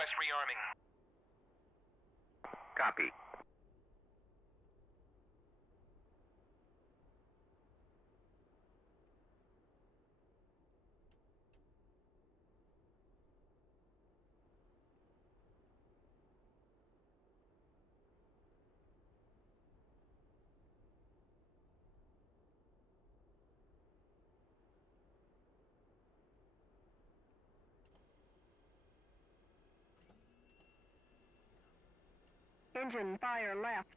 Request rearming. Copy. Engine fire left.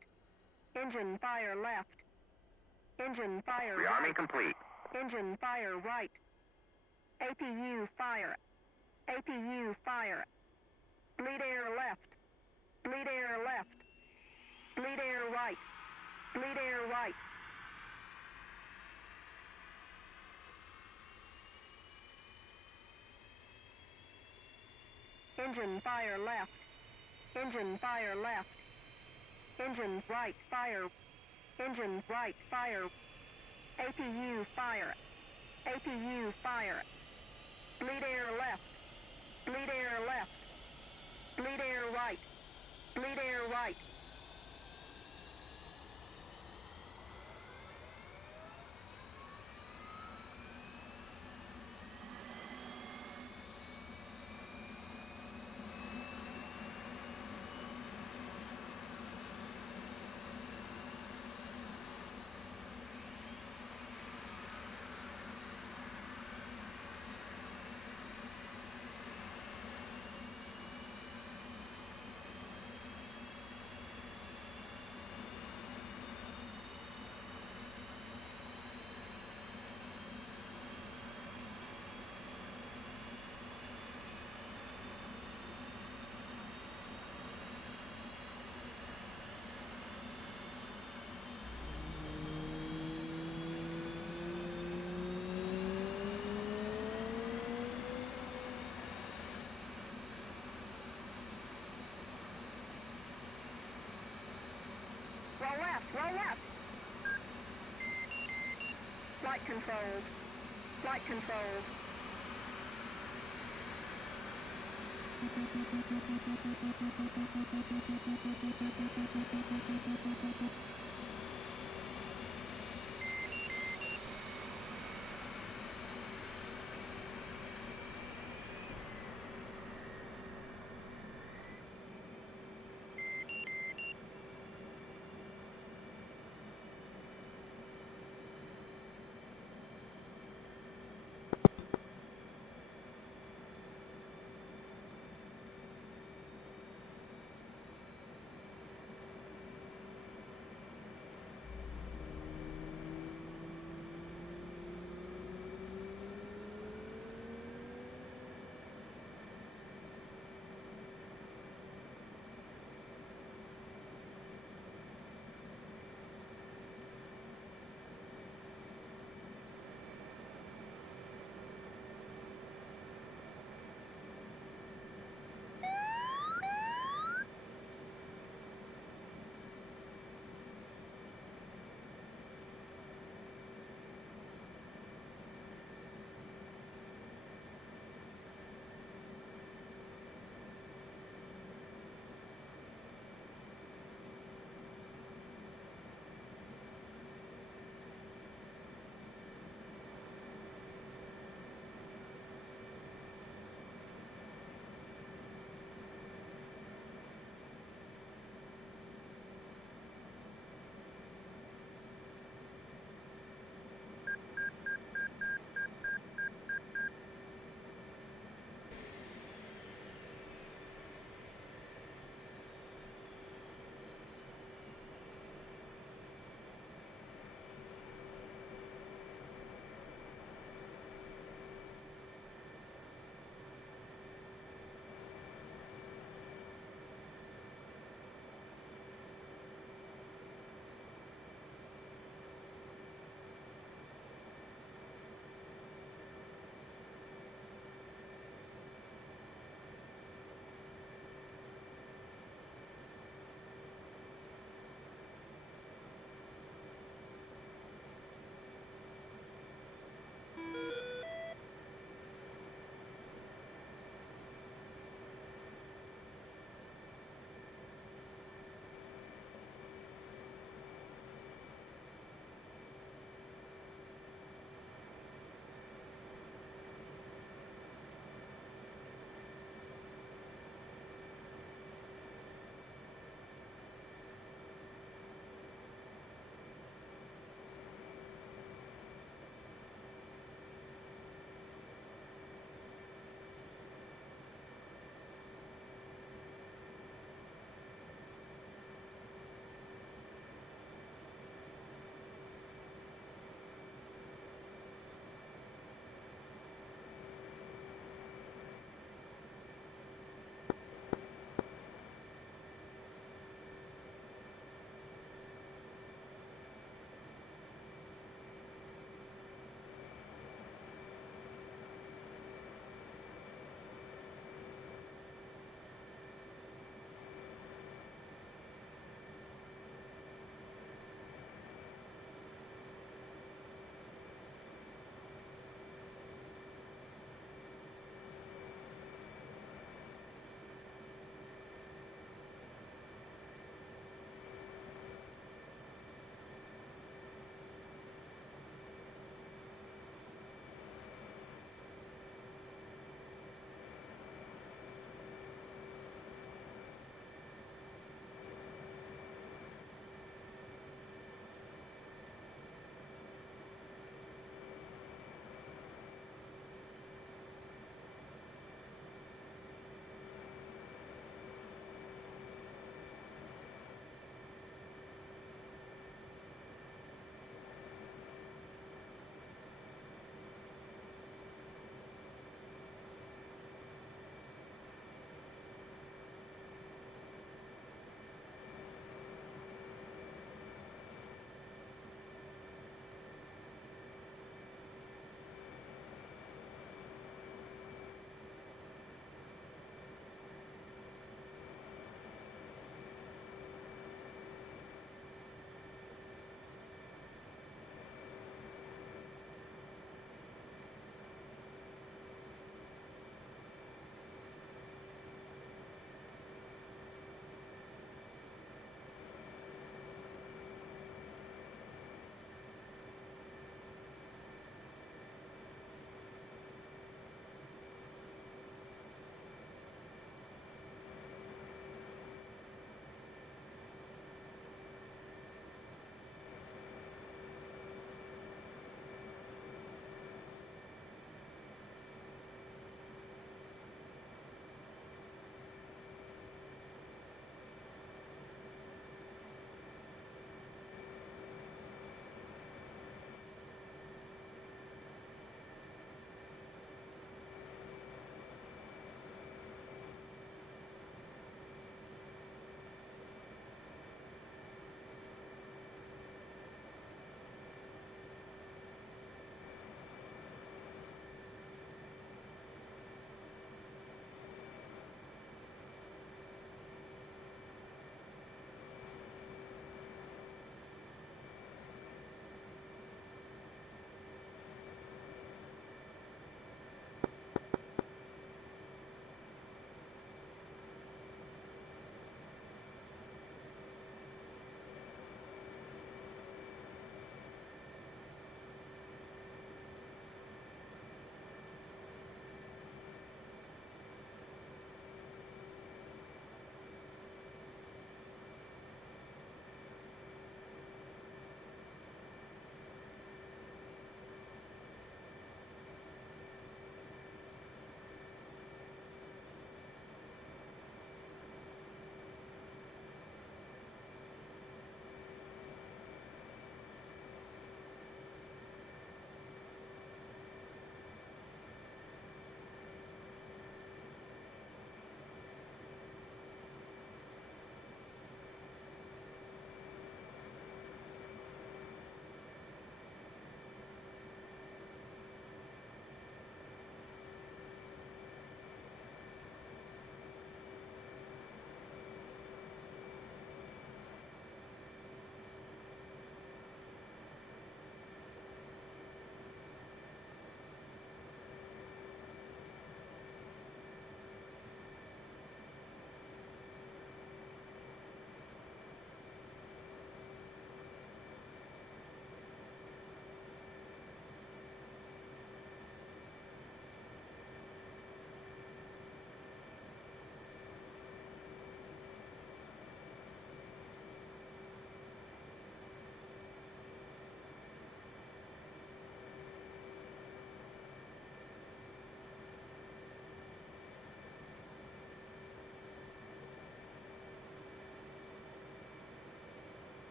Engine fire left. Engine fire Rearming right. complete. Engine fire right. APU fire. APU fire. Bleed air left. Bleed air left. Bleed air right. Bleed air right. Engine fire left. Engine fire left. Engine right fire. Engine right fire. APU fire. APU fire. Bleed air left. Bleed air left. Bleed air right. Bleed air right. Roll left, roll left. Flight controls. Flight controls.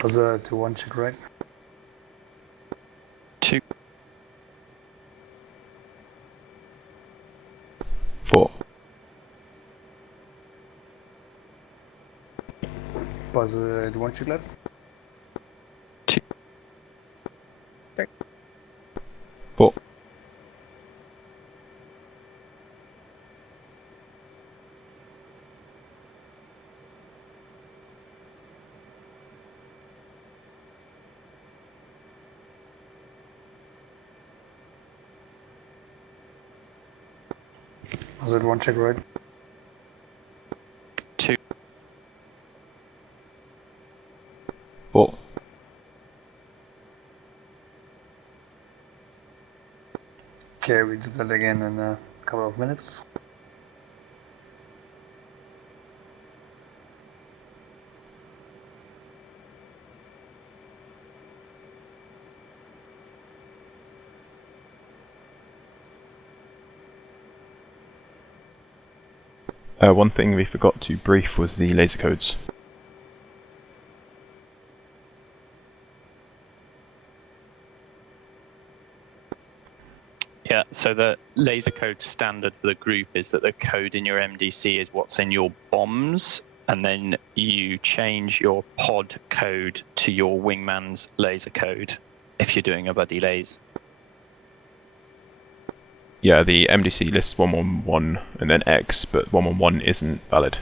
Buzzard to 1 check right. 2. 4. Buzzard 1 check left. 2. 4. Buzzard 1 check right. 2. 4. Okay, we do that again in a couple of minutes. One thing we forgot to brief was the laser codes. Yeah, so the laser code standard for the group is that the code in your MDC is what's in your bombs, and then you change your pod code to your wingman's laser code if you're doing a buddy lays. Yeah, the MDC lists 111 and then X, but 111 isn't valid.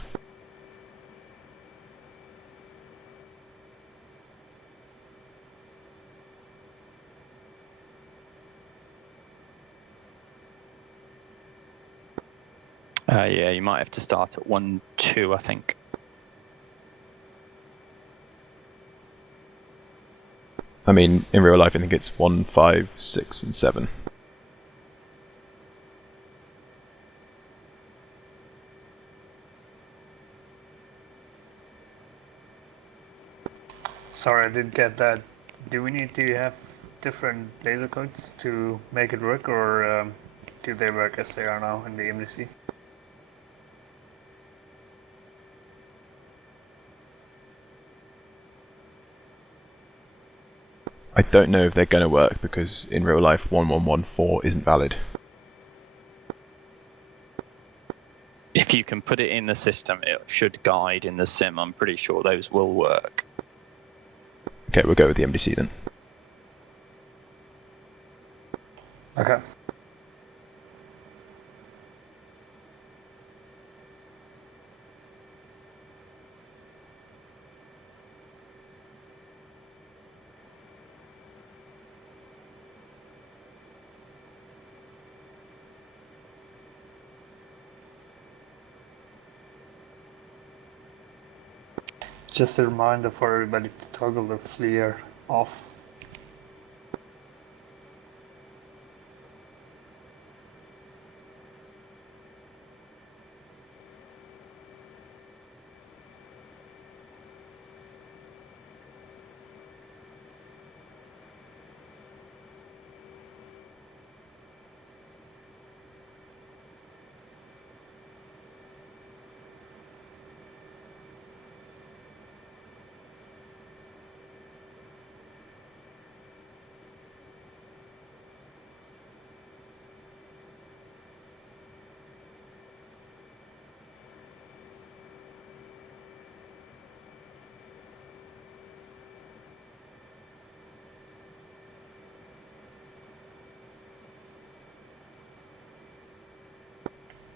Yeah, you might have to start at 1, 2, I think. I mean, in real life, I think it's 1, 5, 6, and 7. Sorry, I didn't get that. Do we need to have different laser codes to make it work, or do they work as they are now in the MDC? I don't know if they're going to work because in real life 1114 isn't valid. If you can put it in the system, it should guide in the sim. I'm pretty sure those will work. Okay, we'll go with the MDC then. Okay. Just a reminder for everybody to toggle the FLIR off.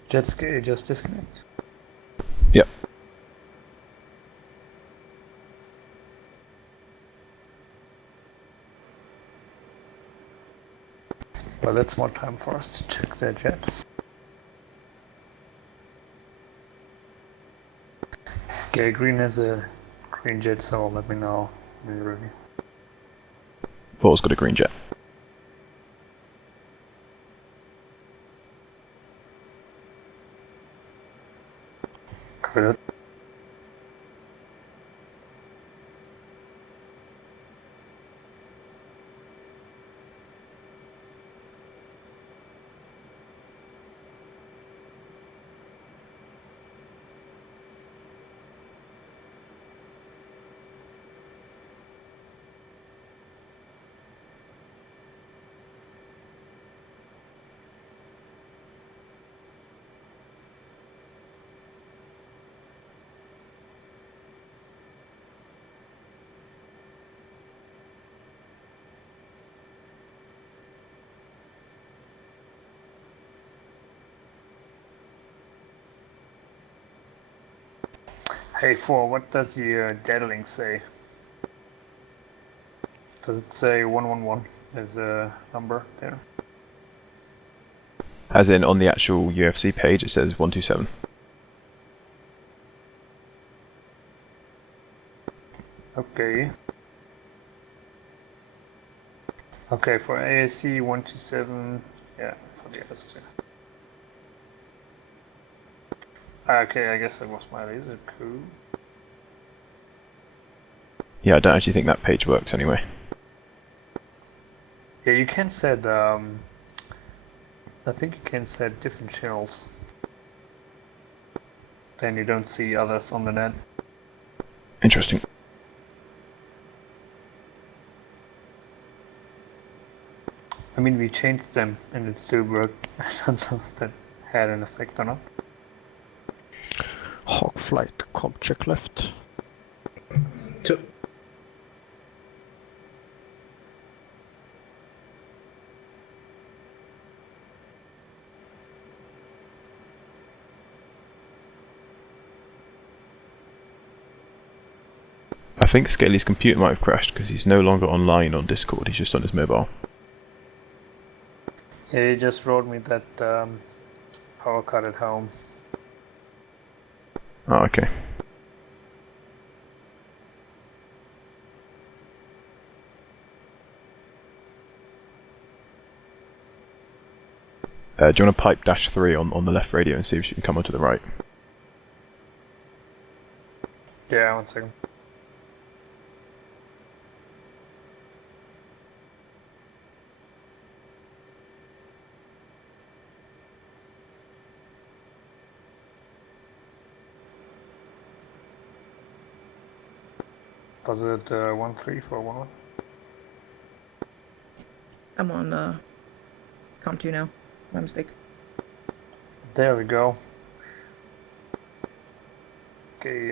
Just disconnect. Yep. Well, that's more time for us to check that jet. Okay, green has a green jet, so let me know when you're ready. 4's got a green jet. Good. Hey, what does your data link say? Does it say 111 as a number there? As in, on the actual UFC page, it says 127. Okay. Okay, for ASC 127, yeah, for the others too. Okay, I guess that was my laser code. Yeah, I don't actually think that page works anyway. Yeah, you can set, I think you can set different channels. Then you don't see others on the net. Interesting. I mean, we changed them and it still worked. I don't know if that had an effect or not. Hawk flight, comp check left. Two. I think Scaley's computer might have crashed because he's no longer online on Discord, he's just on his mobile. Yeah, he just wrote me that power cut at home. Oh, okay. Do you want to pipe -3 on the left radio and see if she can come onto the right? Yeah, 1 second. Was it 13411? I'm on comp 2 now. My mistake. There we go. Okay,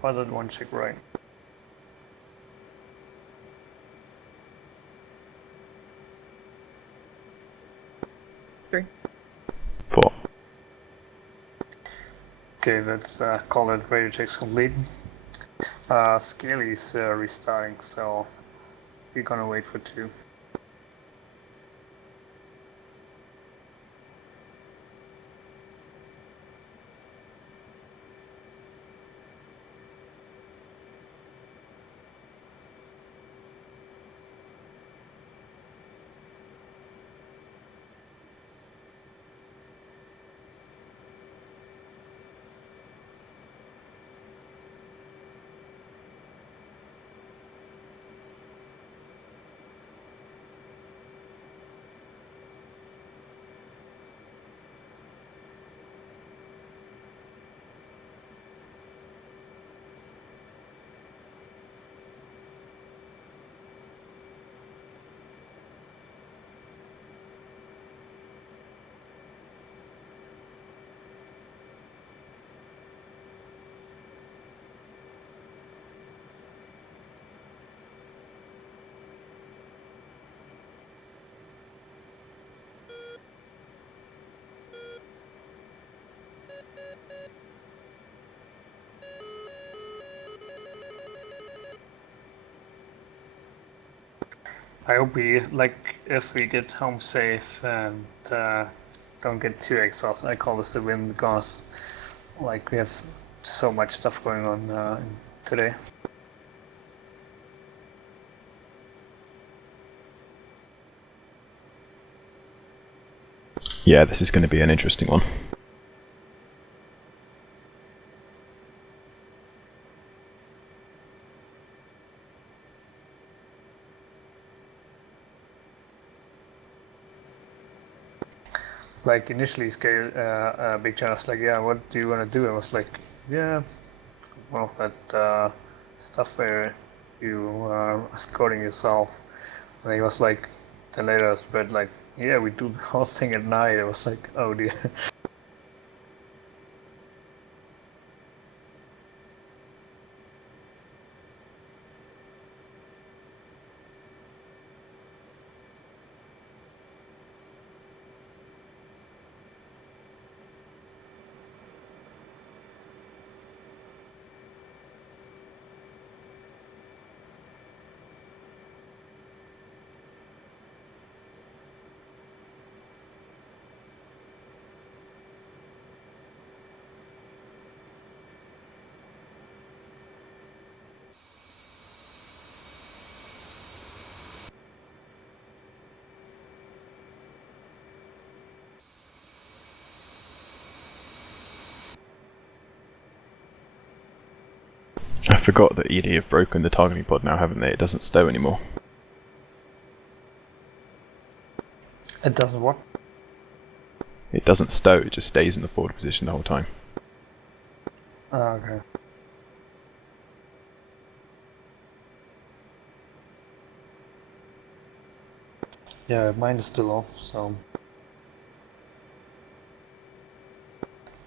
Buzzard 1 check right. Three. 4. Okay, let's call it radio checks complete. Scaley's restarting, so we're gonna wait for 2. I hope if we get home safe and don't get too exhausted. I call this the win because we have so much stuff going on today. Yeah, this is going to be an interesting one. Like initially, Big John was like, "Yeah, what do you want to do?" I was like, "Yeah, well, that stuff where you are escorting yourself." And he was like, then later I read like, "Yeah, we do the whole thing at night." I was like, "Oh dear." I forgot that ED have broken the targeting pod now, haven't they? It doesn't stow anymore. It doesn't what? It doesn't stow, it just stays in the forward position the whole time. Okay. Yeah, mine is still off, so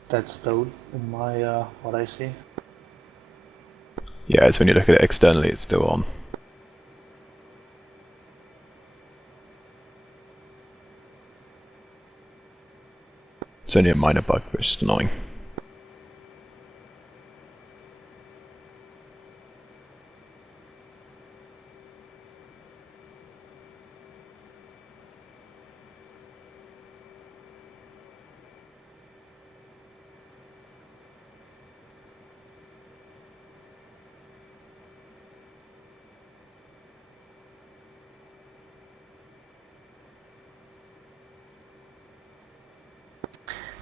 that's stowed in my what I see. Yeah, it's when you look at it externally, it's still on. It's only a minor bug, but it's just annoying.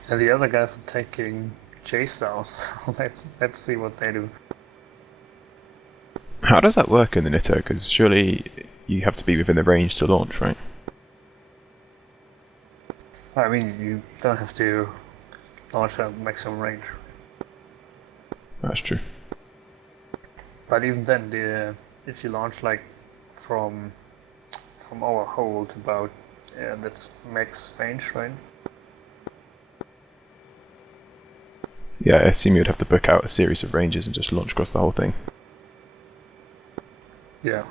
And the other guys are taking chase out, so let's see what they do. How does that work in the Nitto? Because surely you have to be within the range to launch, right? I mean, you don't have to launch at maximum range. That's true. But even then, if you launch like from our hold about, yeah, that's max range, right? Yeah, I assume you'd have to book out a series of ranges and just launch across the whole thing. Yeah.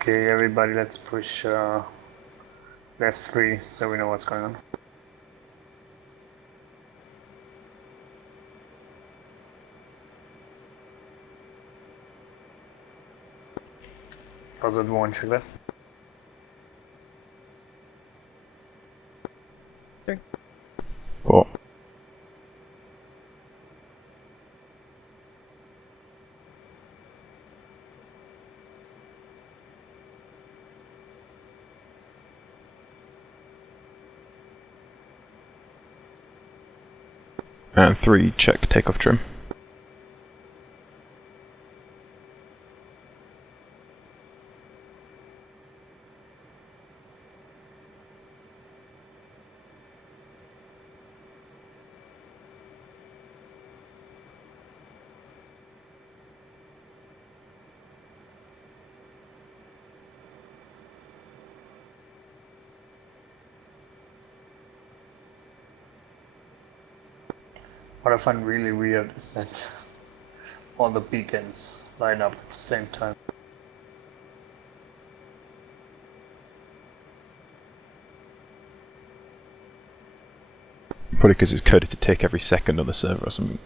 Okay, everybody, let's push last 3 so we know what's going on. Buzzard 1, check that. Or and 3, check takeoff trim. What I find really weird is that all the beacons line up at the same time. Probably because it's coded to tick every second on the server or something.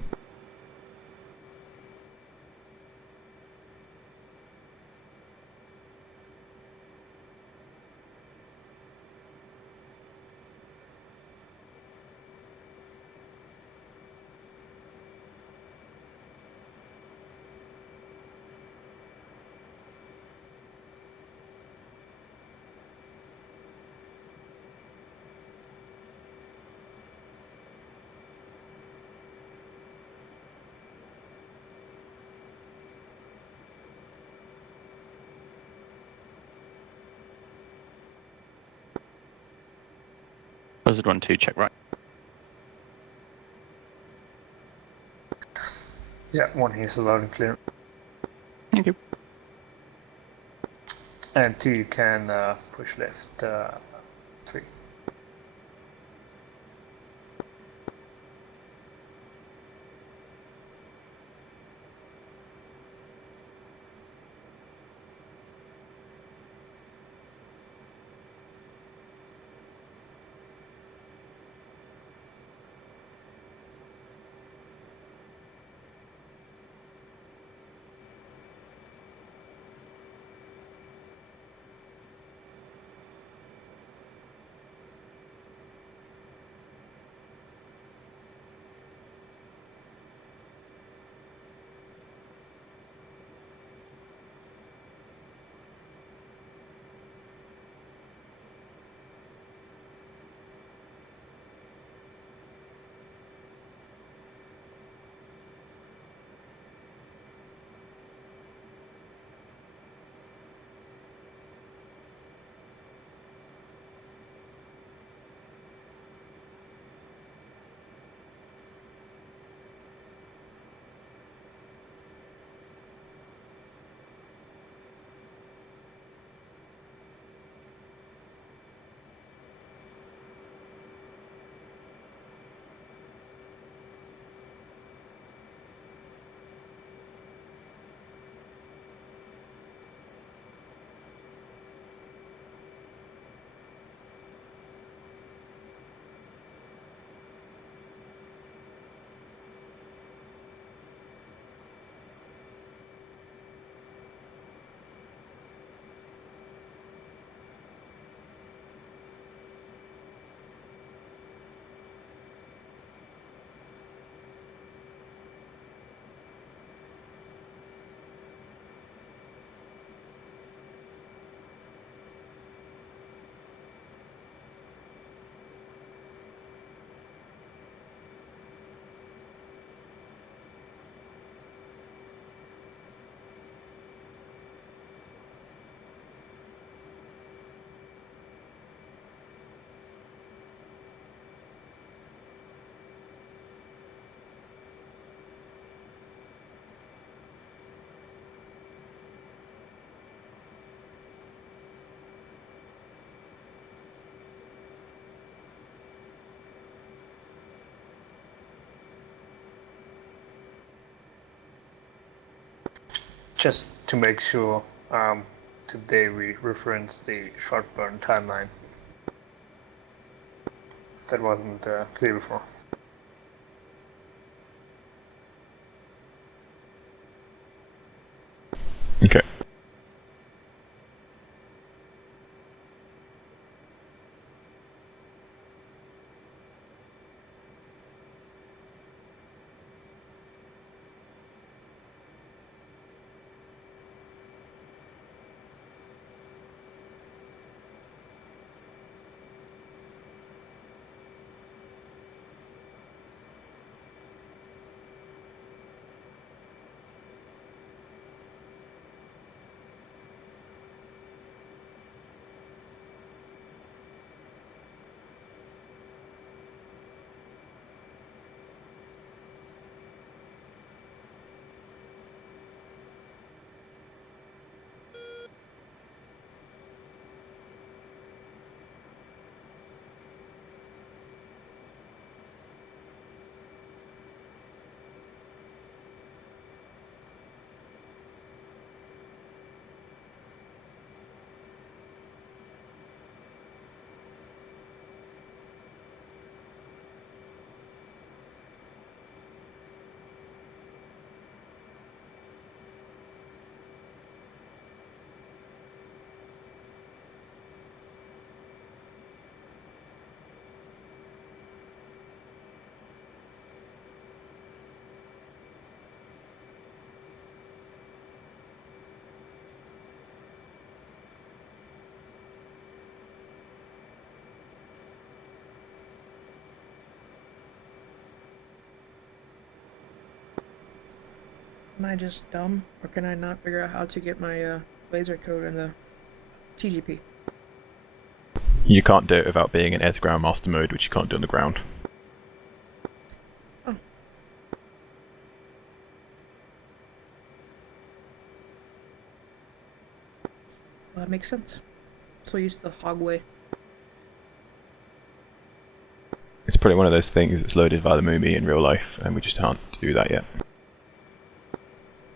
Buzzard 1-2, check right. Yeah, 1 he's loud and clear. Thank you. And 2 you can push left 3. Just to make sure, today we reference the short burn timeline. That wasn't clear before. Okay. Am I just dumb, or can I not figure out how to get my laser code in the TGP? You can't do it without being in air-to-ground master mode, which you can't do on the ground. Oh. Well, that makes sense. So used to the hog way. It's probably one of those things that's loaded via the Moomy in real life, and we just can't do that yet.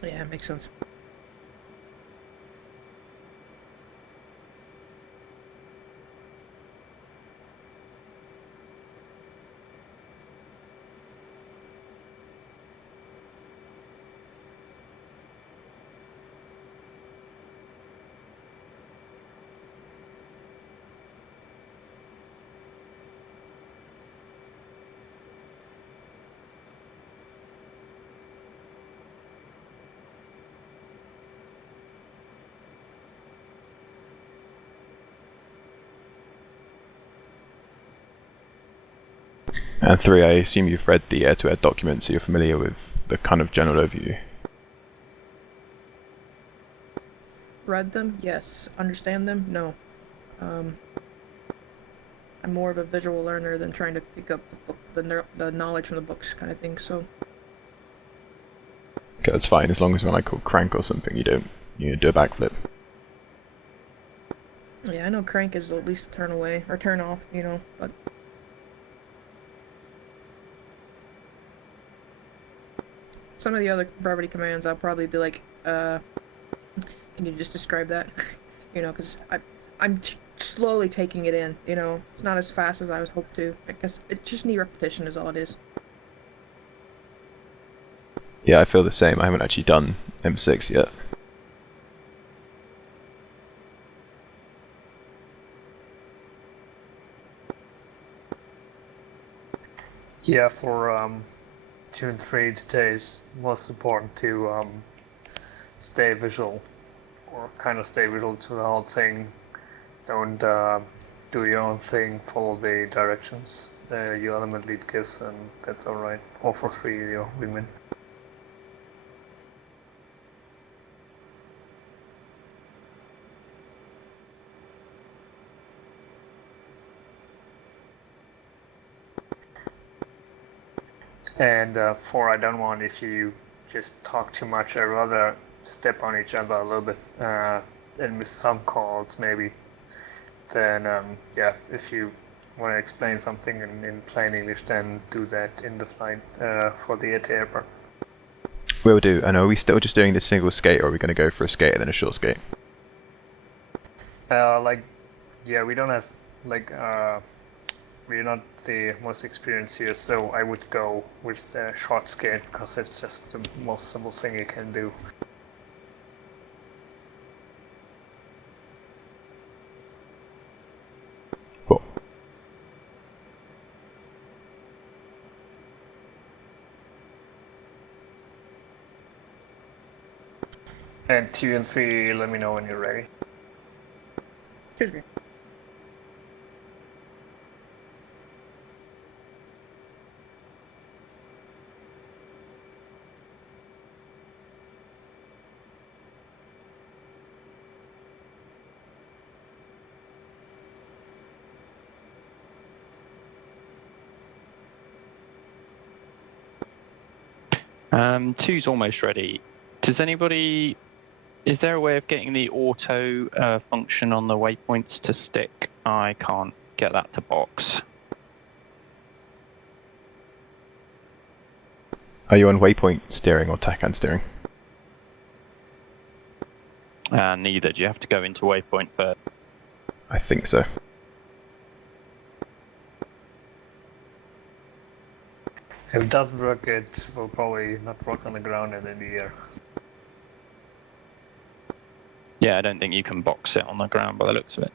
Yeah, it makes sense. And 3, I assume you've read the air-to-air document, so you're familiar with the kind of general overview. Read them? Yes. Understand them? No. I'm more of a visual learner than trying to pick up the book, the knowledge from the books kind of thing, so... Okay, that's fine, as long as when I call crank or something, you don't do a backflip. Yeah, I know crank is at least turn away, or turn off, you know, but... Some of the other brevity commands, I'll probably be like, can you just describe that? You know, because I'm slowly taking it in, you know. It's not as fast as I was hoped to. I guess it just need repetition is all it is. Yeah, I feel the same. I haven't actually done M6 yet. Yeah, for Tune 3 today is most important to stay visual, or kind of stay visual to the whole thing. Don't do your own thing, follow the directions your element lead gives, and that's alright. Or for free, your wingman. And 4, I don't want if you just talk too much. I'd rather step on each other a little bit and miss some calls maybe. Then yeah, if you want to explain something in plain English, then do that in the flight for the ATR part. Will do. And are we still just doing this single skate, or are we going to go for a skate and then a short skate? Like, yeah, we don't have like we're not the most experienced here, so I would go with the short skate because it's just the most simple thing you can do. Cool. And 2 and 3, let me know when you're ready. Excuse me. Two's almost ready. Does anybody... Is there a way of getting the auto function on the waypoints to stick? I can't get that to box. Are you on waypoint steering or TACAN steering? Neither. Do you have to go into waypoint first? I think so. If it doesn't work, it will probably not work on the ground and in the air. Yeah, I don't think you can box it on the ground by the looks of it.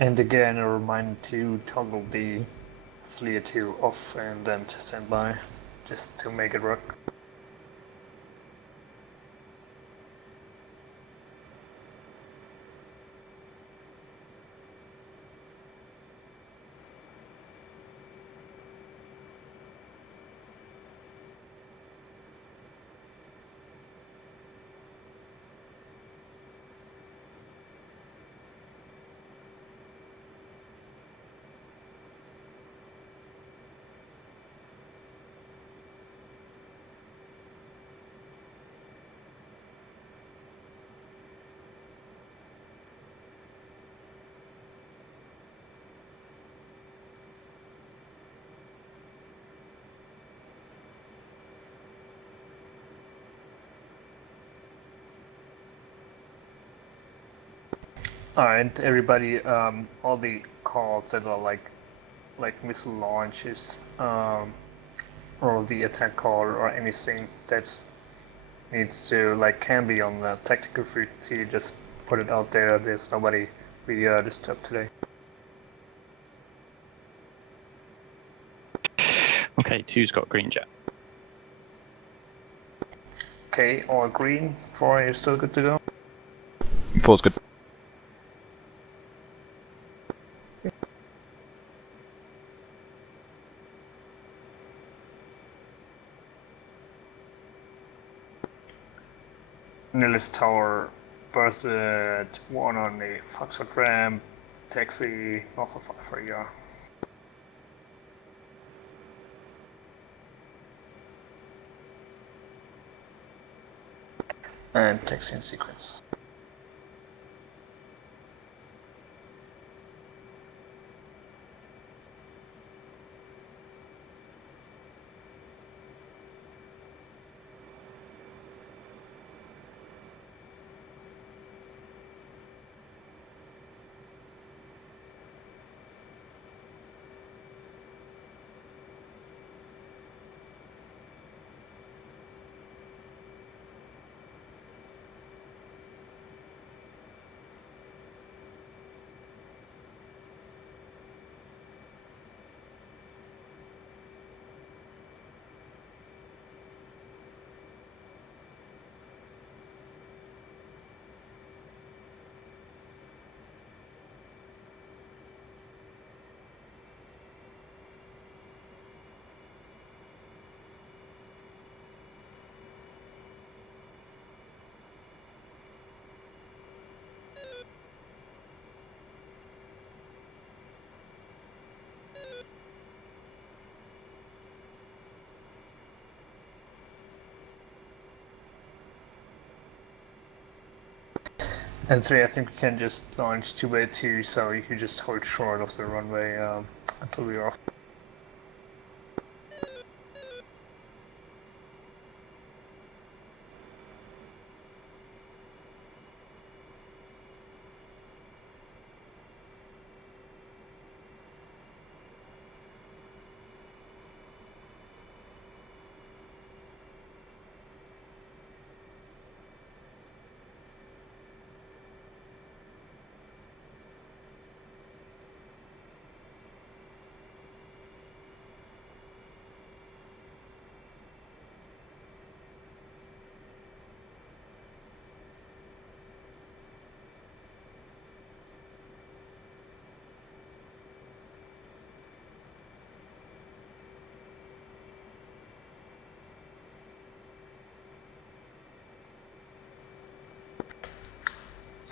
And again, a reminder to toggle the FLIR 2 off and then to stand by, just to make it work. Alright, everybody, all the calls that are like missile launches, or the attack call or anything that's needs to can be on the tactical frequency, just put it out there. There's nobody we disturb today. Okay, 2's got green jet. Okay, all green. 4, you're still good to go. 4's good. Nillis Tower, Buzzard, 1 on the Foxtrot ramp, taxi, north of 5 for you. And taxi in sequence. And 3, I think we can just launch 2x2, so you can just hold short of the runway until we're off.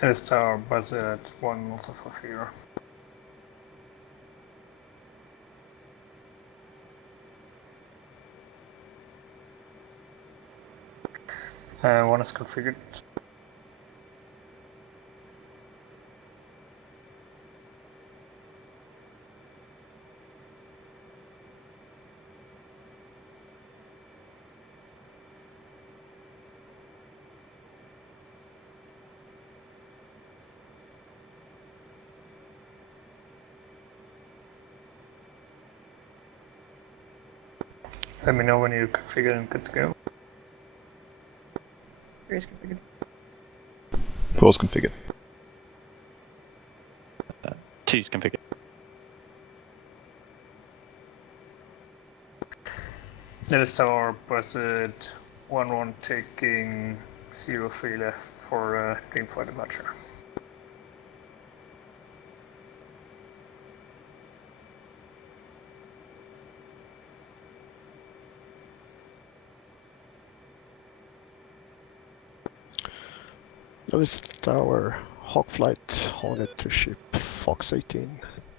Nillis Tower, Buzzard, 1 north of 5 here. And 1 is configured. Let me know when you're configured and good to go. 3 is configured. 4's configured. 2's configured. Nillis Tower, Buzzard, 1-1 taking 0-3 left for Dream for departure. Nillis Tower, Hawk Flight, Hornet to ship, Fox 18,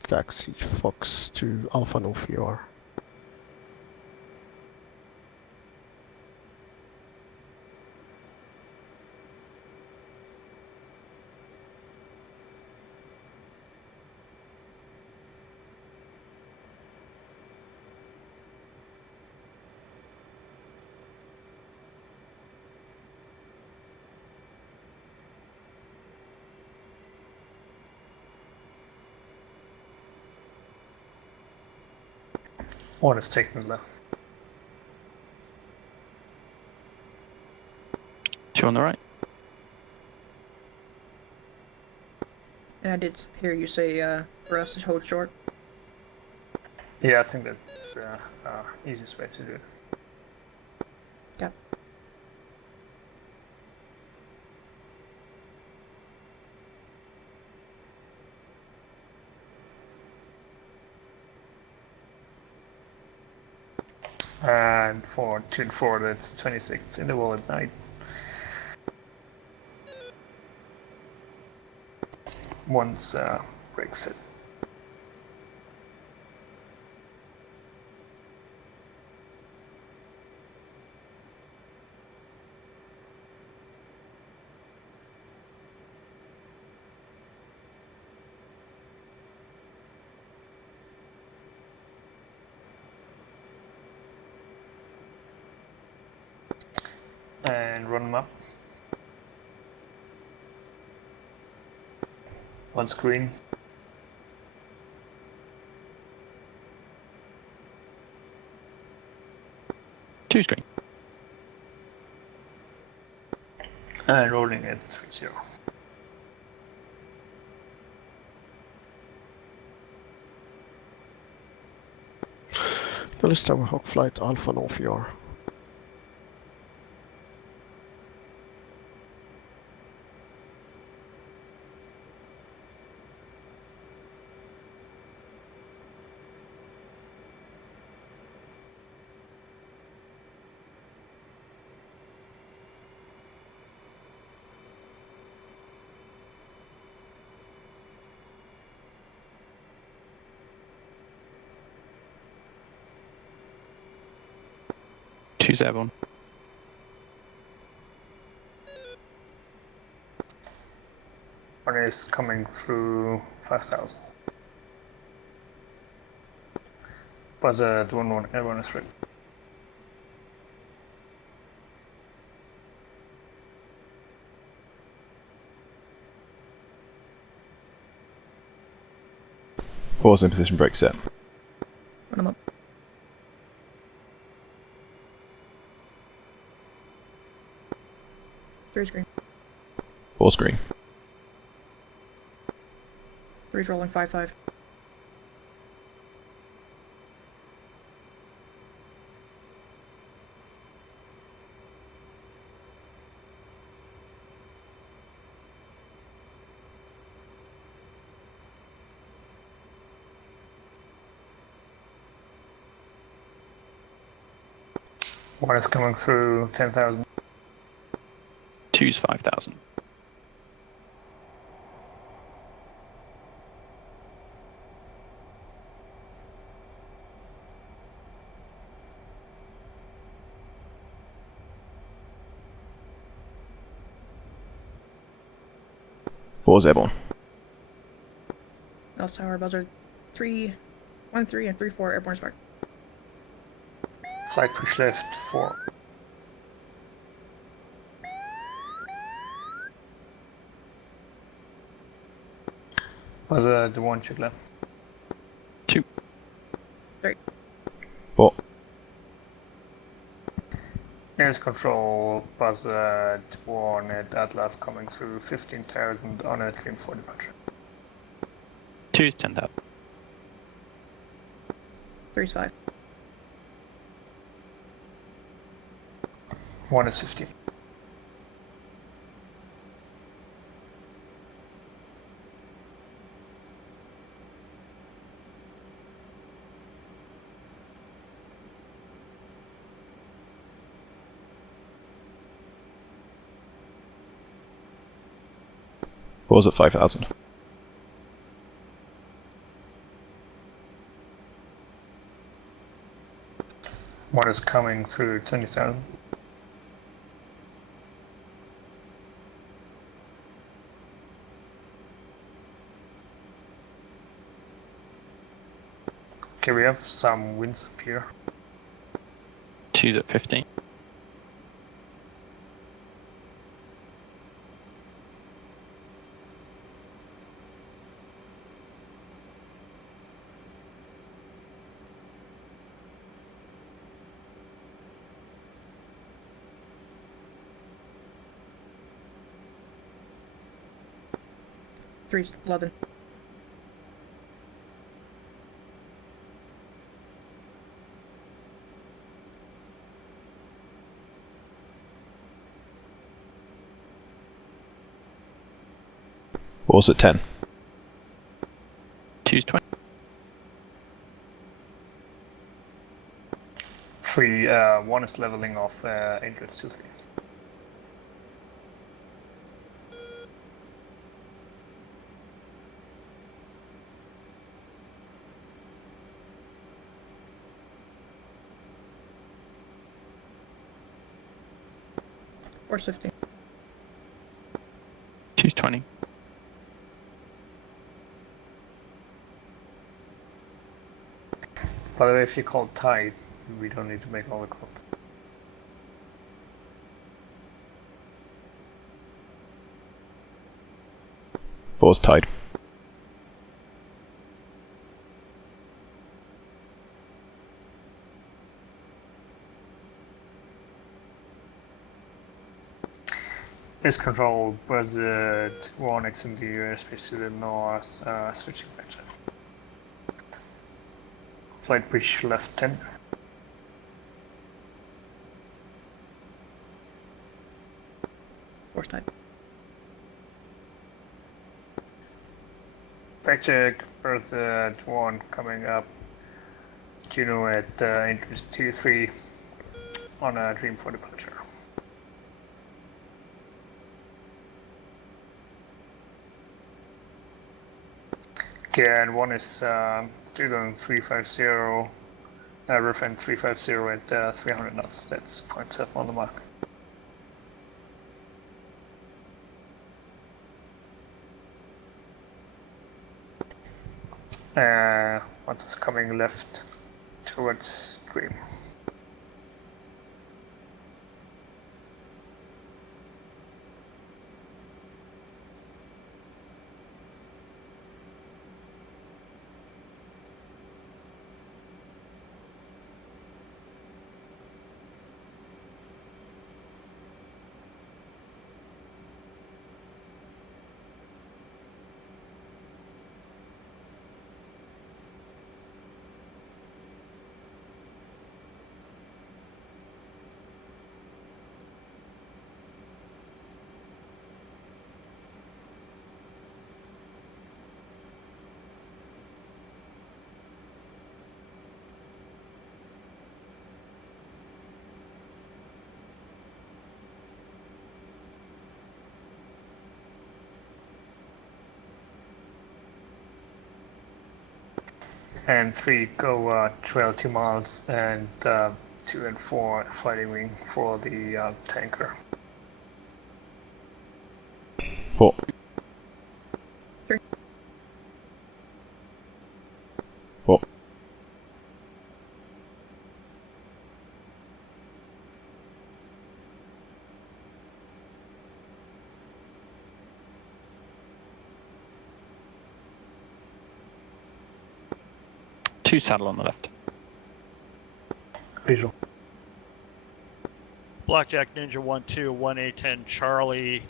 taxi, Fox to Alpha No VR. One is taking the left. 2 on the right. And I did hear you say for us to hold short. Yeah, I think that's easiest way to do it. Yeah. And for 2 and 4, that's 26 in the wall at night. Once breaks it. And run them up. One screen. Two screen. And rolling at 3-0. Dallas Tower Hawk Flight Alpha North VR. Two airborne. One is coming through 5,000. Buzzard 1-1, everyone is ready. Four's in position, break set. Run them up. Three screen. Four screen. Three's rolling 5-5. One is coming through 10,000. Two's 5,000. Four's airborne. Dallas Tower Buzzard 3-1-3 and 3-4 airborne strike. Flight push left 4. Buzzard 1 should left. 2. 3. Four. Air control Buzzard 1 at Atlas coming through 15,000 on a Dream 4 departure. Two's 10,000. 3's 5. 1 is 15. Four's at 5,000. One is coming through 20,000. Okay, we have some winds up here. Two's at 15. 311. What was it, 10? 220. 1 is leveling off Angels 2-3. Force 15. 220. By the way, if you call tide, we don't need to make all the calls. What was tide? This control Buzzard, Onyx in the airspace to the north, switching vector. Flight bridge left 10. Force 9. Back check, Buzzard 1 coming up. Juno at Angels 2-3 on a dream for departure. Okay, and 1 is still going 350, refend 350 at 300 knots. That's 0.7 on the mark. Once it's coming left towards Dream. And 3 go trail 2 miles, and 2 and 4 fighting wing for the tanker. 4. 3. 4. Two saddle on the left. Visual. Blackjack Ninja 1-2, 1A10 Charlie.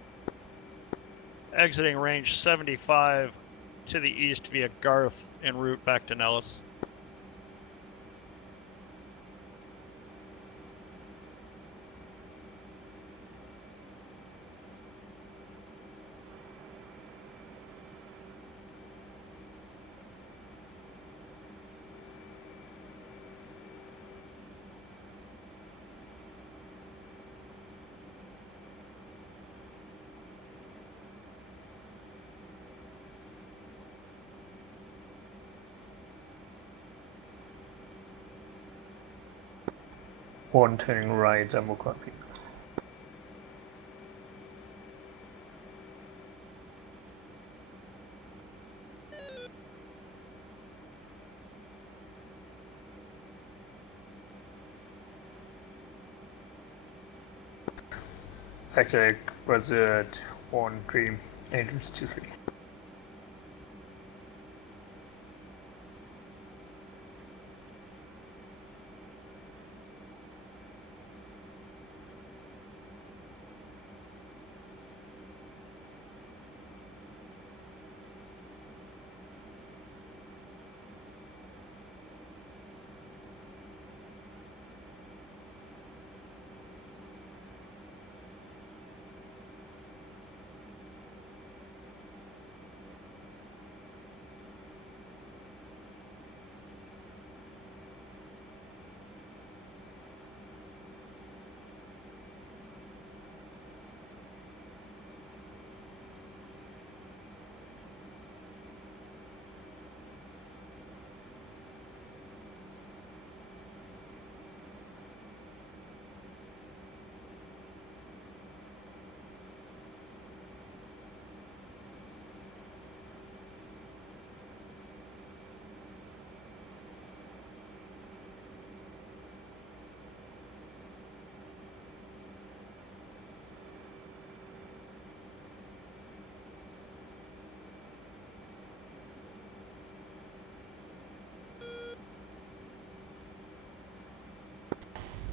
Exiting range 75 to the east via Garth en route back to Nellis. One turning right, will copy. Actually, Buzzard 1 Dream, Angels 2-3.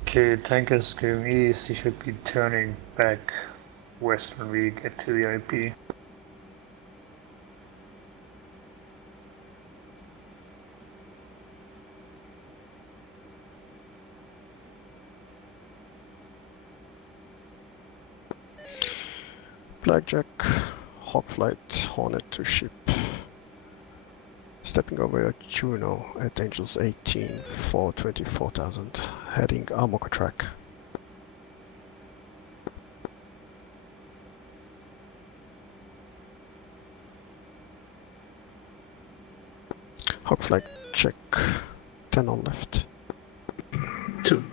Okay, tankers going east, you should be turning back west when we get to the IP. Blackjack, Hawkflight, Hornet to ship. Stepping over Juno at Angels 18 for 24,000. Heading Amoka track. Hawkflight check. 10 on left. 2.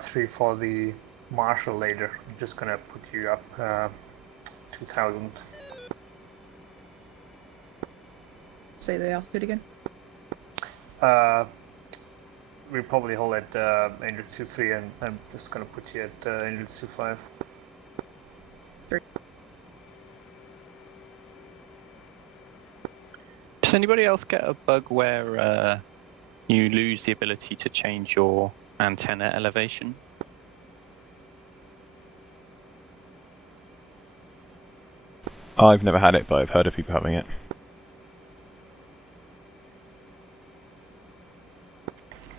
Three for the Marshal later. I'm just gonna put you up 2,000. Say the altitude again. We probably hold at Angel 2-3, and I'm just gonna put you at Angel 2-5. 3. Does anybody else get a bug where you lose the ability to change your antenna elevation? I've never had it, but I've heard of people having it.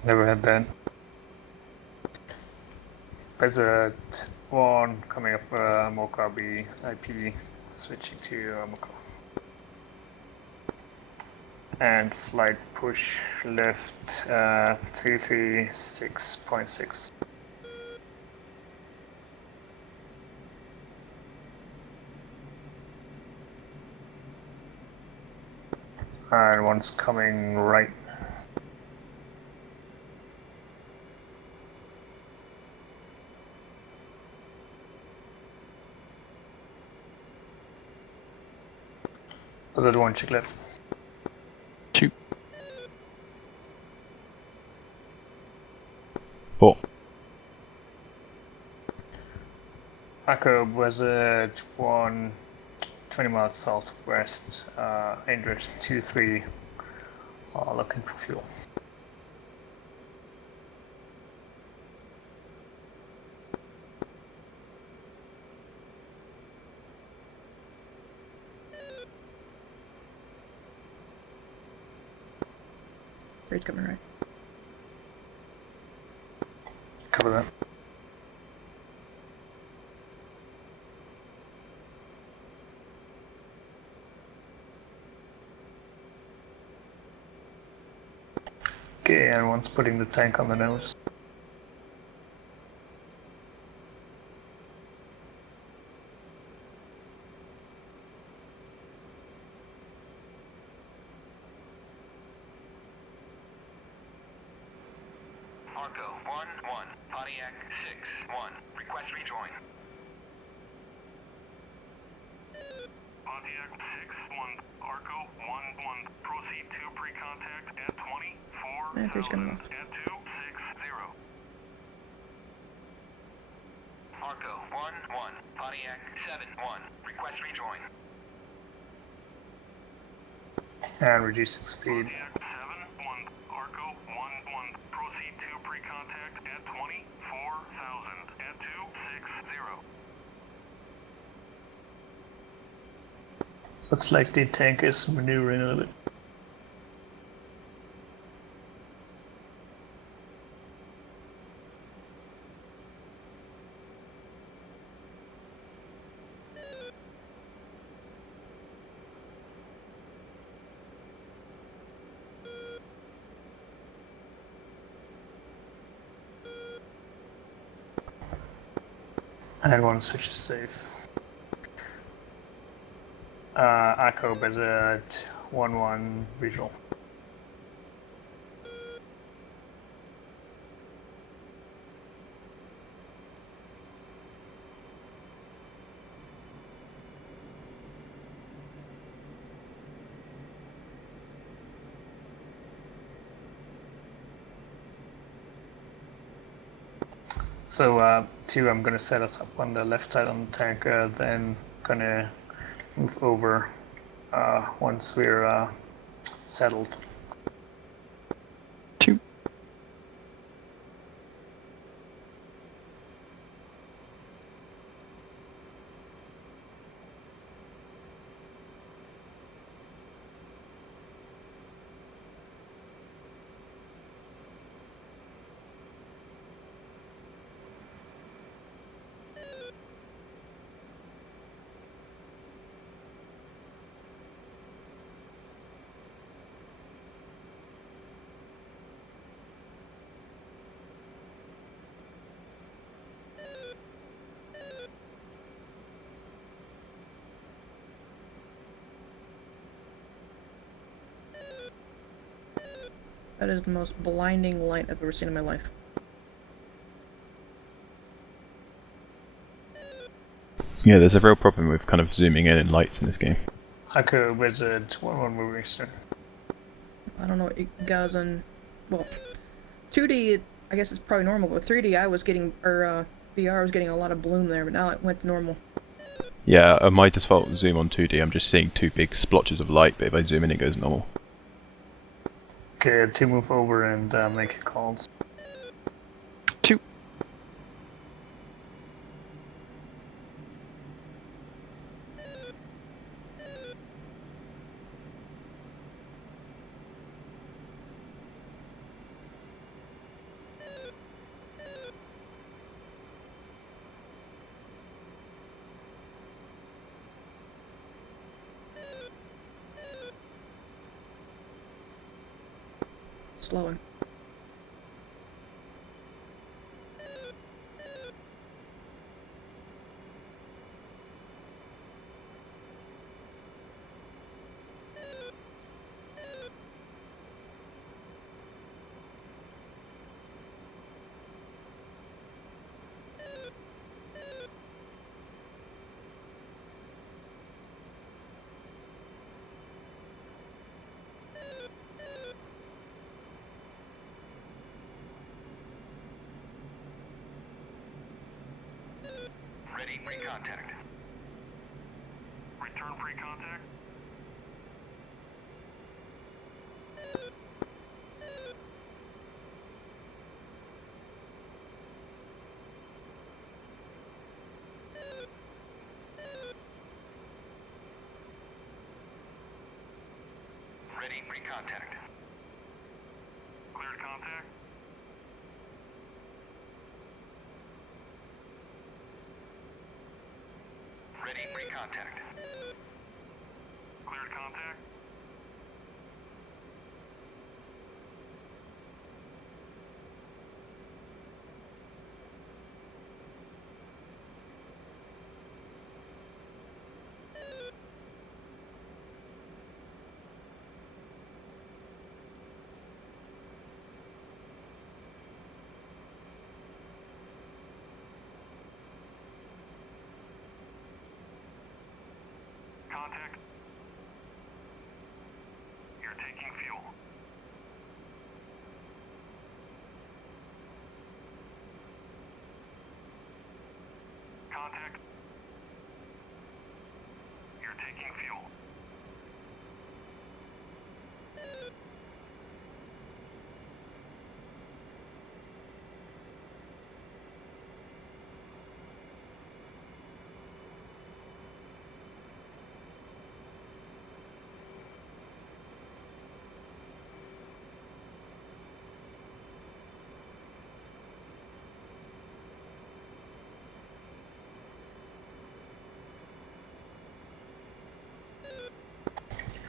Never had that. Buzzard 1 coming up Mocha B IP, switching to Mocha. And flight push left 336.6. And one's coming right. Other one check left. 2. 4. Echo Buzzard 1, 20 miles southwest, Andrews 2-3, while looking for fuel. Raid's coming right. Cover that. Okay, and one's putting the tank on the nose. Arco 1-1, Pontiac 6-1. Request rejoin. Pontiac 6-1, Arco 1-1. Proceed to pre-contact at 24,000 at 260. Arco 1-1, Pontiac 7-1. Request rejoin. And reducing speed. Pontiac 7-1, Arco 1-1. Proceed to pre-contact at 24,000 at 260. Looks like the tank is maneuvering a little bit. And one switch is safe. Echo Buzzard 1-1 visual. So 2, I'm gonna set us up on the left side on the tank, then gonna move over once we're settled. 2. That is the most blinding light I've ever seen in my life. Yeah, there's a real problem with kind of zooming in lights in this game. Echo Buzzard 1-1 moving eastern. I don't know what it goes on. Well, 2D, I guess it's probably normal, but 3D, I was getting, or VR was getting a lot of bloom there, but now it went to normal. Yeah, my default zoom on 2D, I'm just seeing 2 big splotches of light, but if I zoom in, it goes normal. Okay, 2 move over and make your calls. 2. Slower. Ready, pre-contact. Return pre-contact. Ready, pre-contact. Cleared contact. Ready, pre-contact. Cleared contact. Contact. You're taking fuel. Contact. You're taking fuel.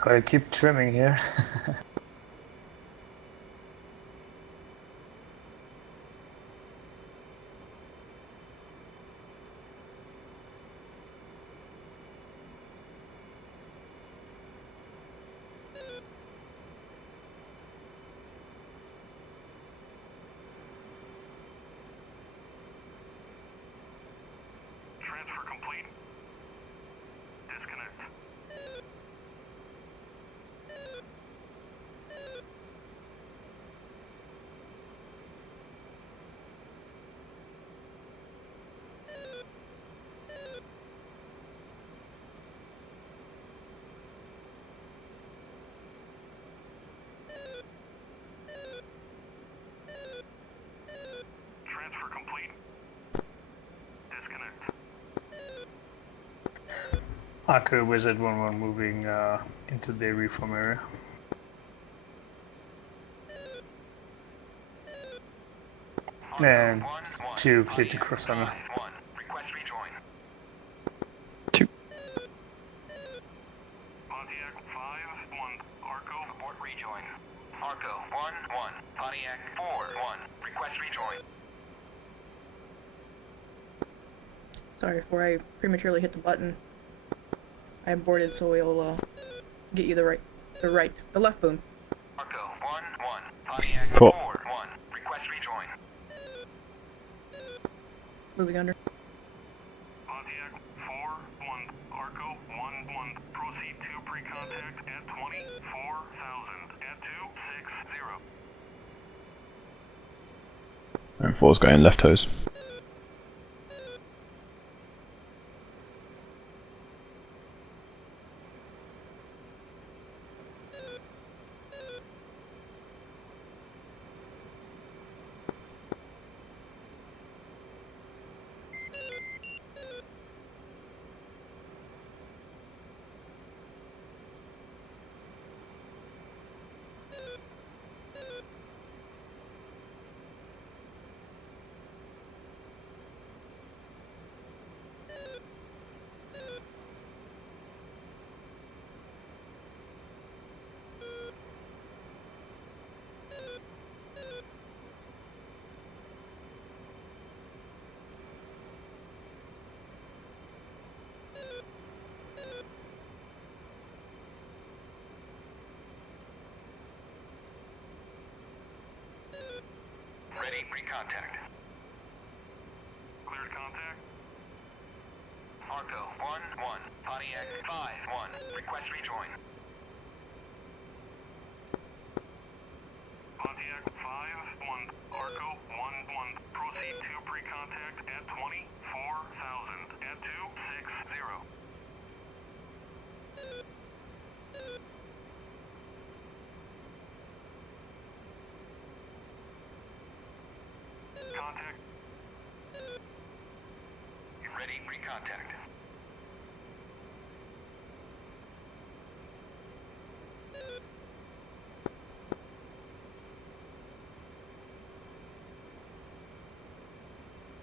I keep trimming here. Transfer complete. Disconnect. Transfer complete. Disconnect. Arco Wizard 1-1 moving into the reform area. And 2 clear to cross center. 1. Request rejoin. Pontiac 5-1. Arco. Abort rejoin. Arco 1-1. Pontiac 4-1. Request rejoin. Sorry, before I prematurely hit the button, I aborted, so we'll get you the left boom. Arco 1-1. Pontiac Cool. 4-1. Request rejoin. Moving under. Pontiac 4-1. Arco 1-1. Proceed to pre-contact at 24,000. At 260. And 4's going left hose. Ready, pre-contact. Cleared contact. Arco 1-1. Pontiac 5-1. Request rejoin. Pontiac 5-1. Arco 1-1. Proceed to pre-contact at 24,000. At 260. Contact. Ready, pre-contact.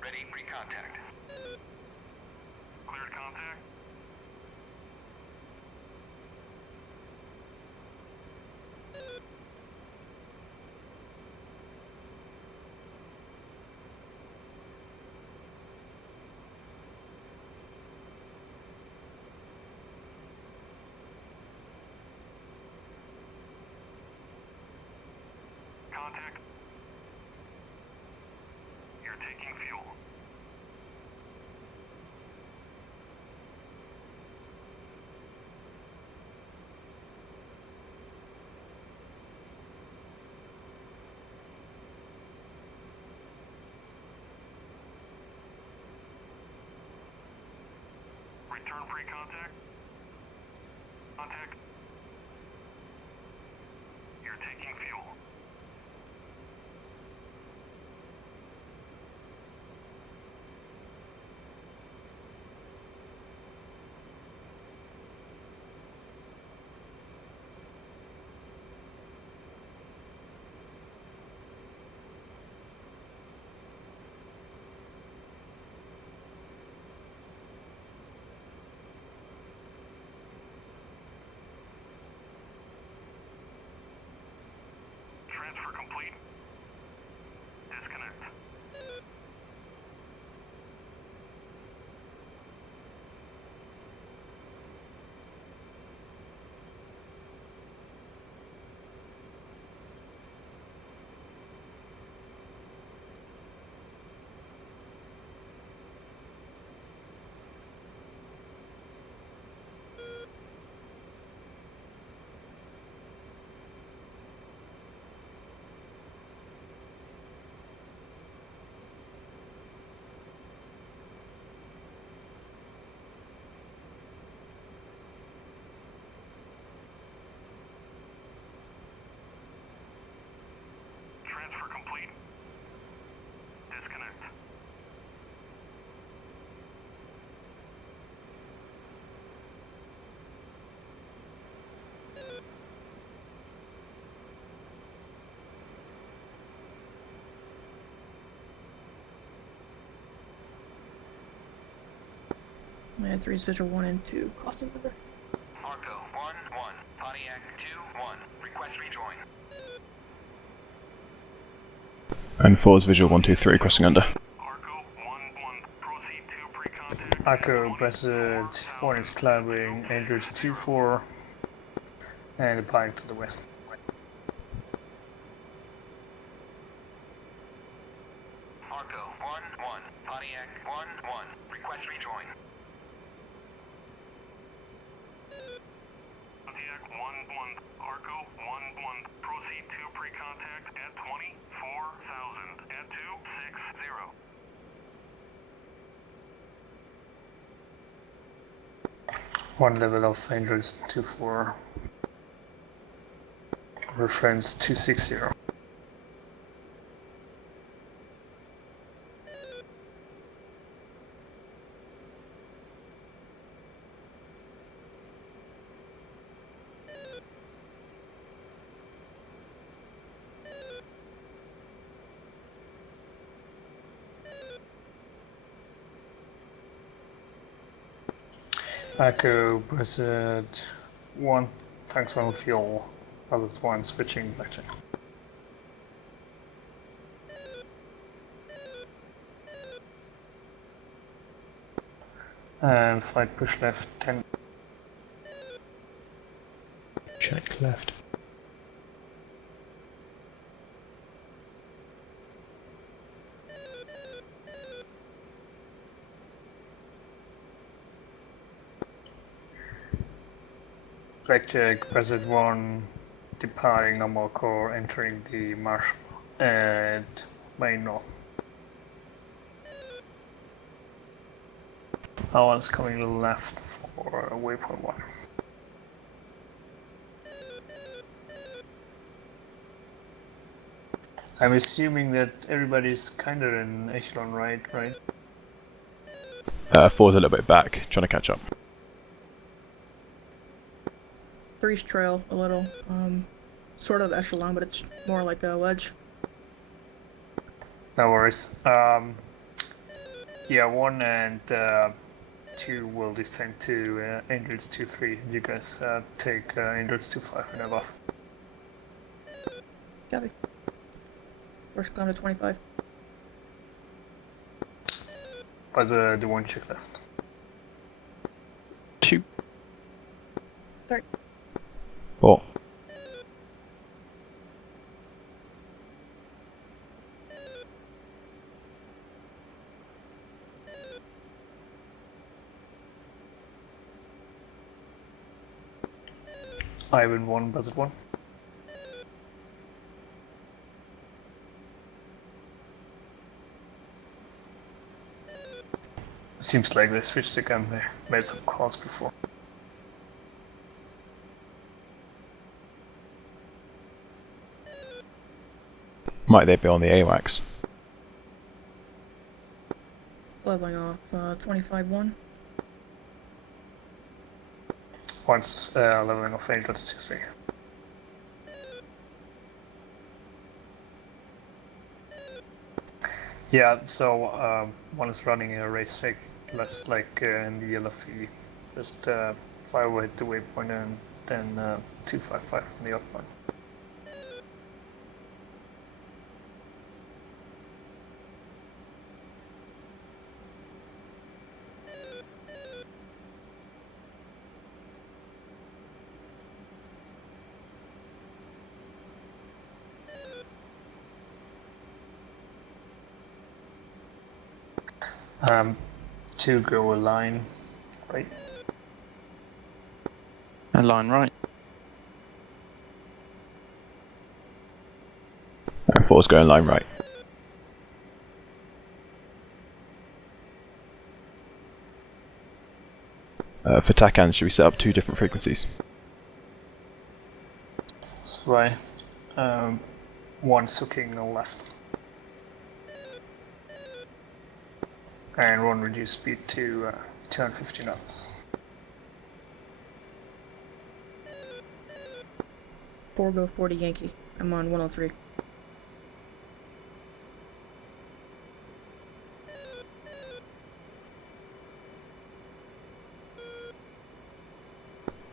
Ready, pre-contact. Cleared contact. Contact. You're taking fuel. Return pre-contact. Contact. You're taking fuel. Transfer complete. Disconnect. Transfer complete. Disconnect. I had 3 visual 1 and 2. Crossing over. Arco 1-1. Pontiac 2-1. Request rejoin. And 4's visual 1, 2, 3 crossing under. Arco 1-1. Proceed to pre-contact. Echo, Buzzard, Onyx climbing, Andrews 2-4, and a pike to the west. Arco 1-1. Pontiac 1-1. Request rejoin. Pontiac 1-1. Arco 1-1. Proceed to pre-contact at 24,000 at 260. One level of Andrews 2-4. Reference 260. Echo, Buzzard 1, thanks for fuel. Other 1 switching back to. And flight push left 10. Check left. Black check, Buzzard 1, departing normal core, entering the marsh and main north. One's coming left for waypoint 1. I'm assuming that everybody's kind of in echelon right? 4's a little bit back, trying to catch up. 3's trail a little. Sort of echelon, but it's more like a wedge. No worries. Yeah, 1 and 2 will descend to Angels 2-3. You guys take Angels 2-5 and above. Copy. First climb to 25. What's the 1 check left? 2. 3. 4. Ivan 1, Buzzard 1. Seems like they switched again. They made some calls before. Might they be on the AWACS? Leveling off 25-1. Once leveling off Angels 2-3. Yeah, so 1 is running a race check, less like in the yellow fee. Just fire away at the waypoint and then 255 from the up point. To go a line, right? A line right. And 4's going line right. For TACAN, should we set up 2 different frequencies? That's right. 1's hooking left. And 1 reduce speed to 250 knots. 4 go 40 Yankee. I'm on 103.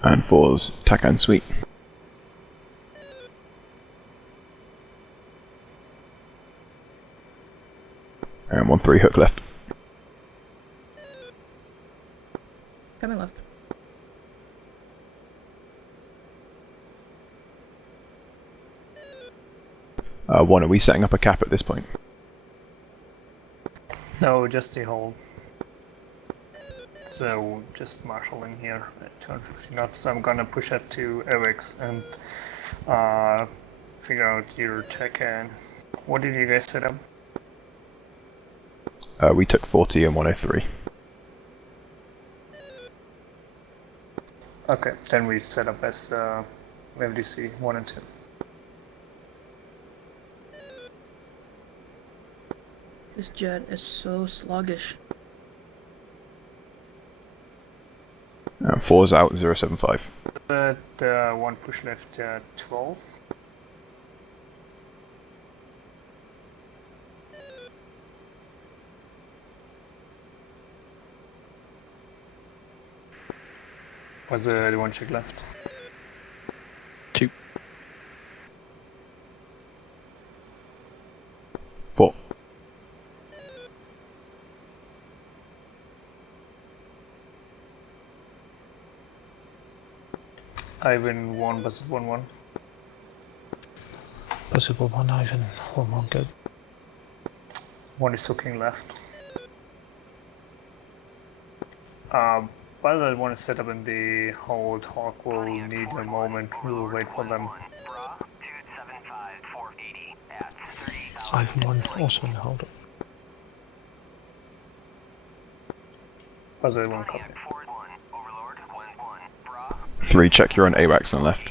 And 4's TACAN sweet. And 1-3 hook left. Coming left. One, are we setting up a cap at this point? No, just the hold. So just marshalling here at 250 knots. I'm gonna push that to AWACS and figure out your tech. And what did you guys set up? We took 40 and 103. Okay, then we set up as FDC 1 and 2. This jet is so sluggish. 4's out 075. But 1 push left 12. What's the 1 check left? 2. 4. Ivan 1, Buzzard 1-1. Buzzard 1-1, Ivan 1-1, good. 1 is hooking left. Buzzard 1 is set up in the hold. Hawk will need a moment. We'll wait for them. Ivan 1, also in the hold. Buzzard 1 copy. 3, check you're on AWACS on left.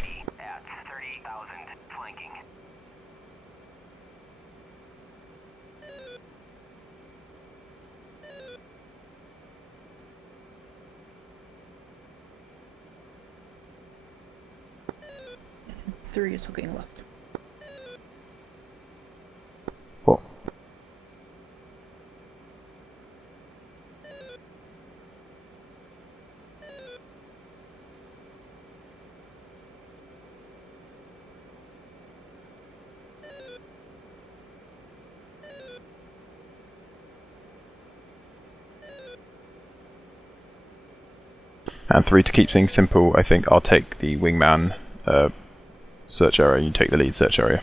Three is hooking left. 4. And 3, to keep things simple, I think I'll take the wingman search area, you take the lead search area.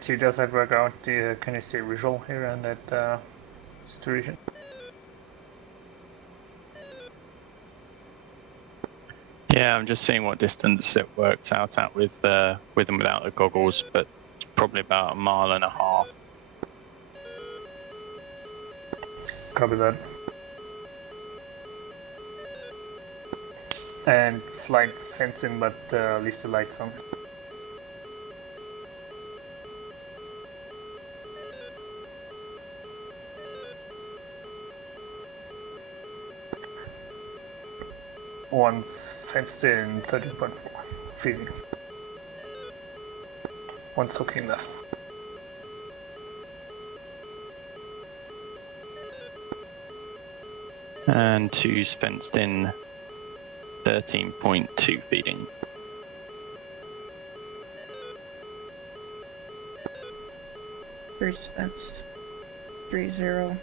To does that work out? Can you see visual here in that situation? Yeah, I'm just seeing what distance it works out at with and without the goggles, but it's probably about 1.5 miles. Copy that. And flight fencing, but leave the lights on. One's fenced in 13.4 feeding. One's hooking left. And 2's fenced in 13.2 feeding. Three's fenced. 3-0.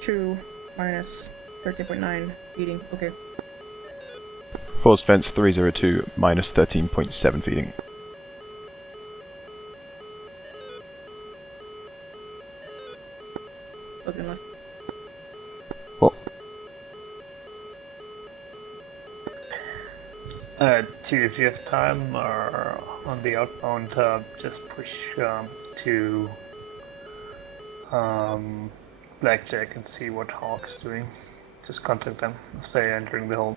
2 minus 13.9 feeding. Okay. 4's fence 302 minus 13.7 feeding. Looking left. What? 2, if you have time, or on the outbound, just push to Blackjack and see what Hawk is doing. Just contact them if they're entering the hole.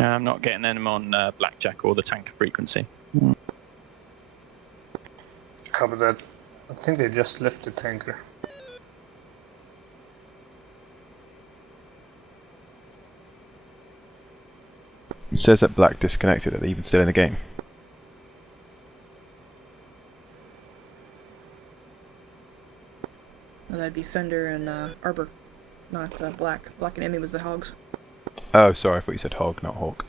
I'm not getting them on Blackjack or the tanker frequency. Cover that. I think they just left the tanker. It says that Black disconnected. Are they even still in the game? Well, that'd be Fender and Arbor, not Black. Black and Emmy was the hogs. Oh, sorry, I thought you said hog, not hawk.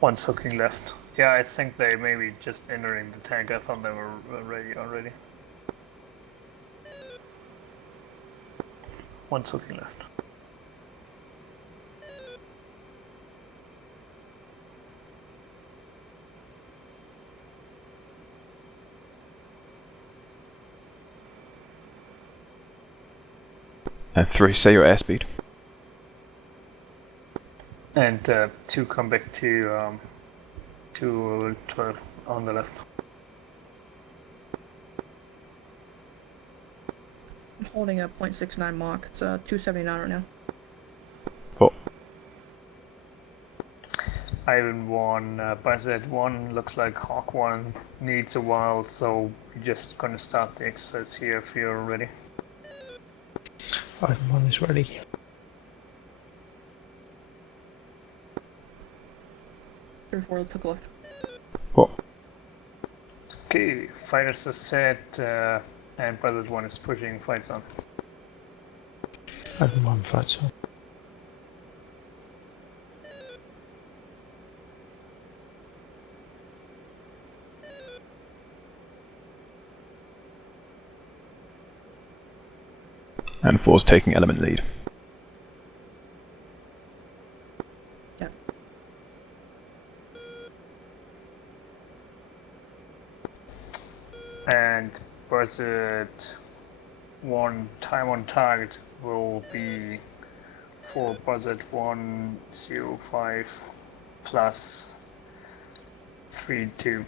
One's hooking left. Yeah, I think they may be just entering the tank. I thought they were ready already. One's hooking left. And 3, say your airspeed. And 2 come back to 12 on the left. I'm holding a 0.69 Mach. It's 279 right now. What? Iron 1, Buzzard 1 looks like Hawk 1 needs a while, so we're just gonna start the exercise here if you're ready. Iron 1 is ready. Let's hook left. What? Okay, fighters are set, and Buzzard 1 is pushing fights on. Iron 1 fights on. And 4's taking element lead. Yep. And Buzzard 1 time on target will be for Buzzard 105 plus 32.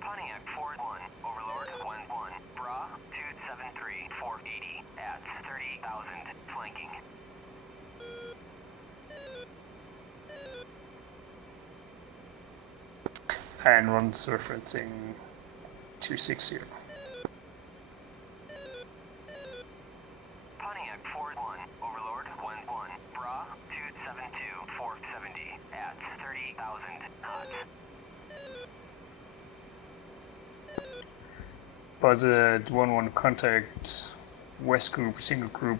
Pontiac 4-1, Overlord 1-1, Bra 273, 480 at 30,000, flanking. And runs referencing 260. Pontiac 4-1, Overlord 1-1, Bra 272, 470 at 30,000 knots. Buzzard 1-1 contact West group, single group,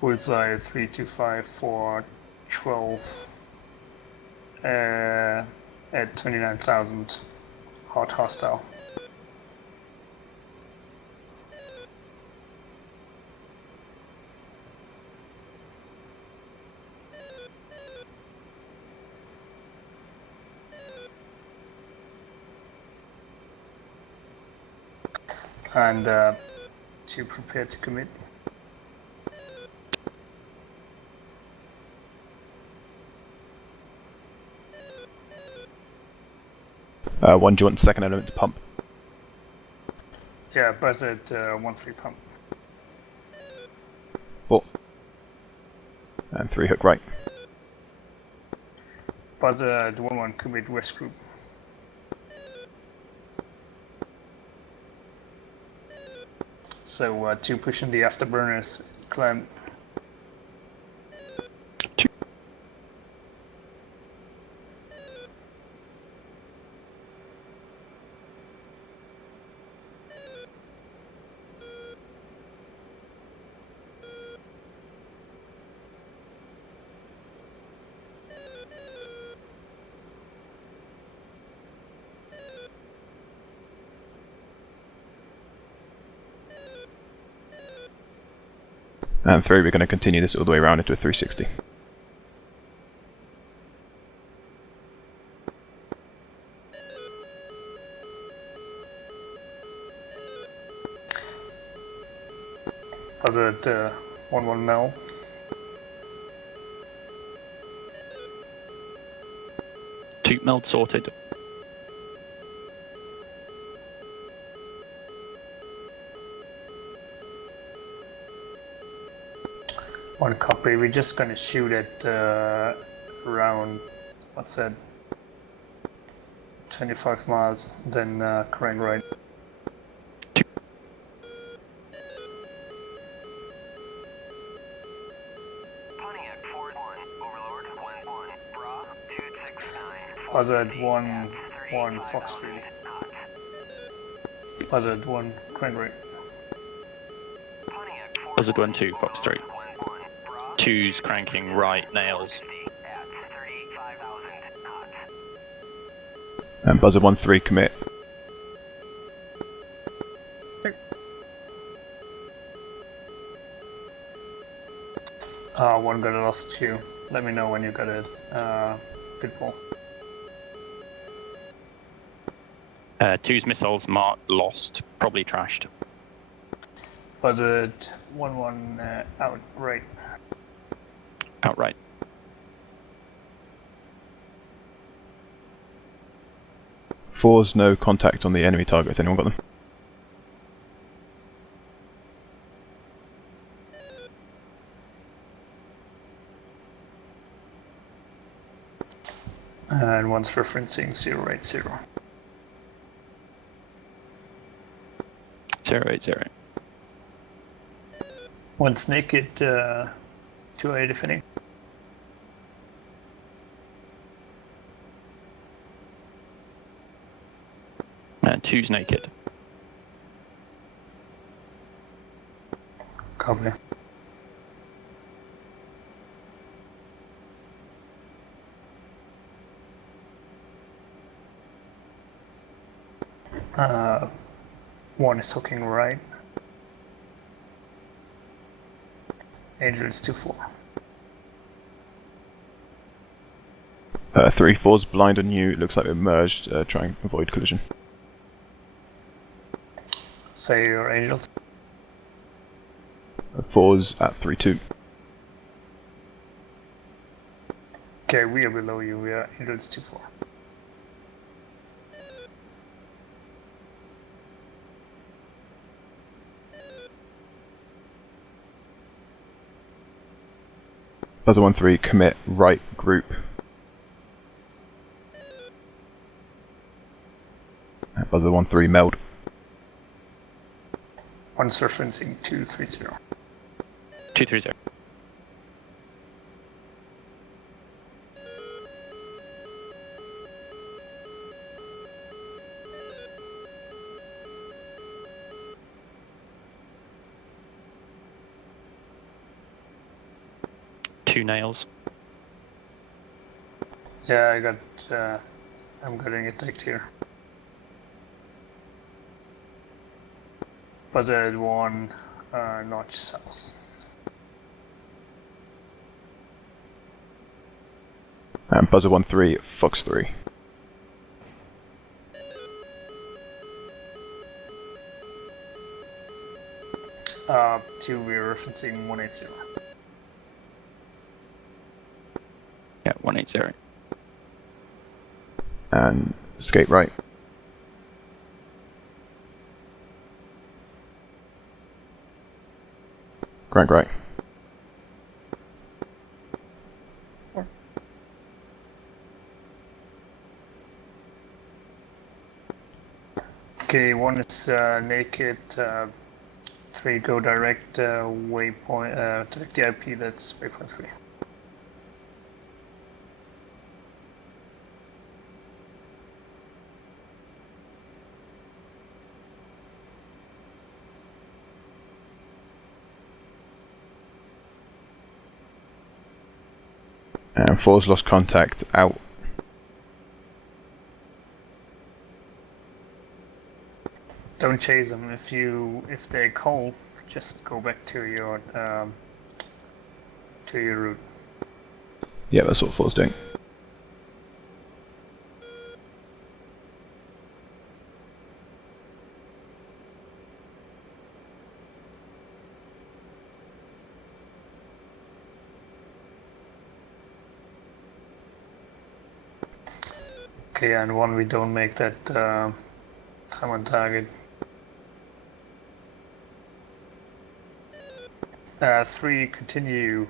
bullseye 325 for 12 at 29,000, hot hostile. And to prepare to commit. One, do you want the second element to pump? Yeah, Buzzard 1-3 pump. 4. And 3 hook right. Buzzard 1-1 commit West group. So 2 pushing the afterburners, climb. And 3, we're going to continue this all the way around into a 360. Buzzard 1-1 Mel. Toot meld sorted. One copy. We're just gonna shoot at around, what's that? 25 miles, then current right. Pontiac 4-1, Overlord 1-1, Bra 269, Buzzard 450 1-1 at Fox 3. 30,000 knots. Buzzard 1 current right. Pontiac 4-1, Buzzard 1-2, Fox 3. 1-1, Bra 2's cranking right, nails. 450 at 35,000 knots. And Buzzard 1-3 commit. One got a lost queue. Let me know when you got it. Pitbull. 2's missiles marked lost, probably trashed. Buzzard 1-1 out right. Outright. Fours, no contact on the enemy targets. Anyone got them? And one's referencing 080. 080. One's naked, 2A defending. And 2's naked. Copy. 1 is hooking right. Angels 2-4. 3-4's blind on you. Looks like we're merged. Try and avoid collision. Say your angels. 4's at 3-2. Okay, we are below you. We are angels 2-4. Buzzard 1-3, commit right group. Buzzard 1-3, meld. 1 surfacing 230. 230. Two nails. Yeah, I got. I'm getting attacked here. Buzzard 1, notch south. And Buzzard 1-3, Fox 3. Two, we're referencing 180. Yeah, 180. And skate right. Crank right. 4. Okay, 1 is naked. 3 go direct waypoint. Direct the IP. That's waypoint 3. And 4's lost contact out. Don't chase them. If they call, just go back to your route. Yeah, that's what 4's doing. Okay, and 1 we don't make that time on target. 3 continue.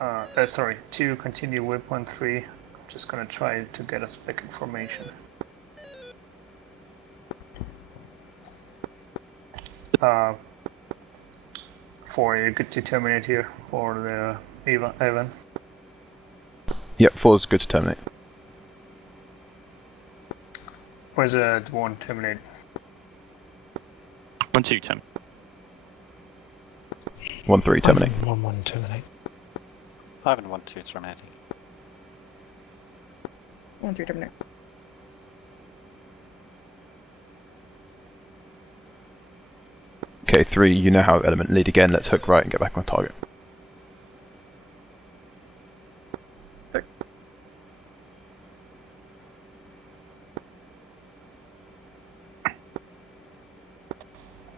2 continue waypoint 3. I'm just gonna try to get us back in formation. 4, you're good to terminate here for the Evan. Yep, 4's good to terminate. Where's the 1 terminate? 1-2 terminate. 1-3 terminate. 1-1 terminate. 5 and 1-2 terminating. 1-3 terminate. Okay, 3, you know how element lead again. Let's hook right and get back on target.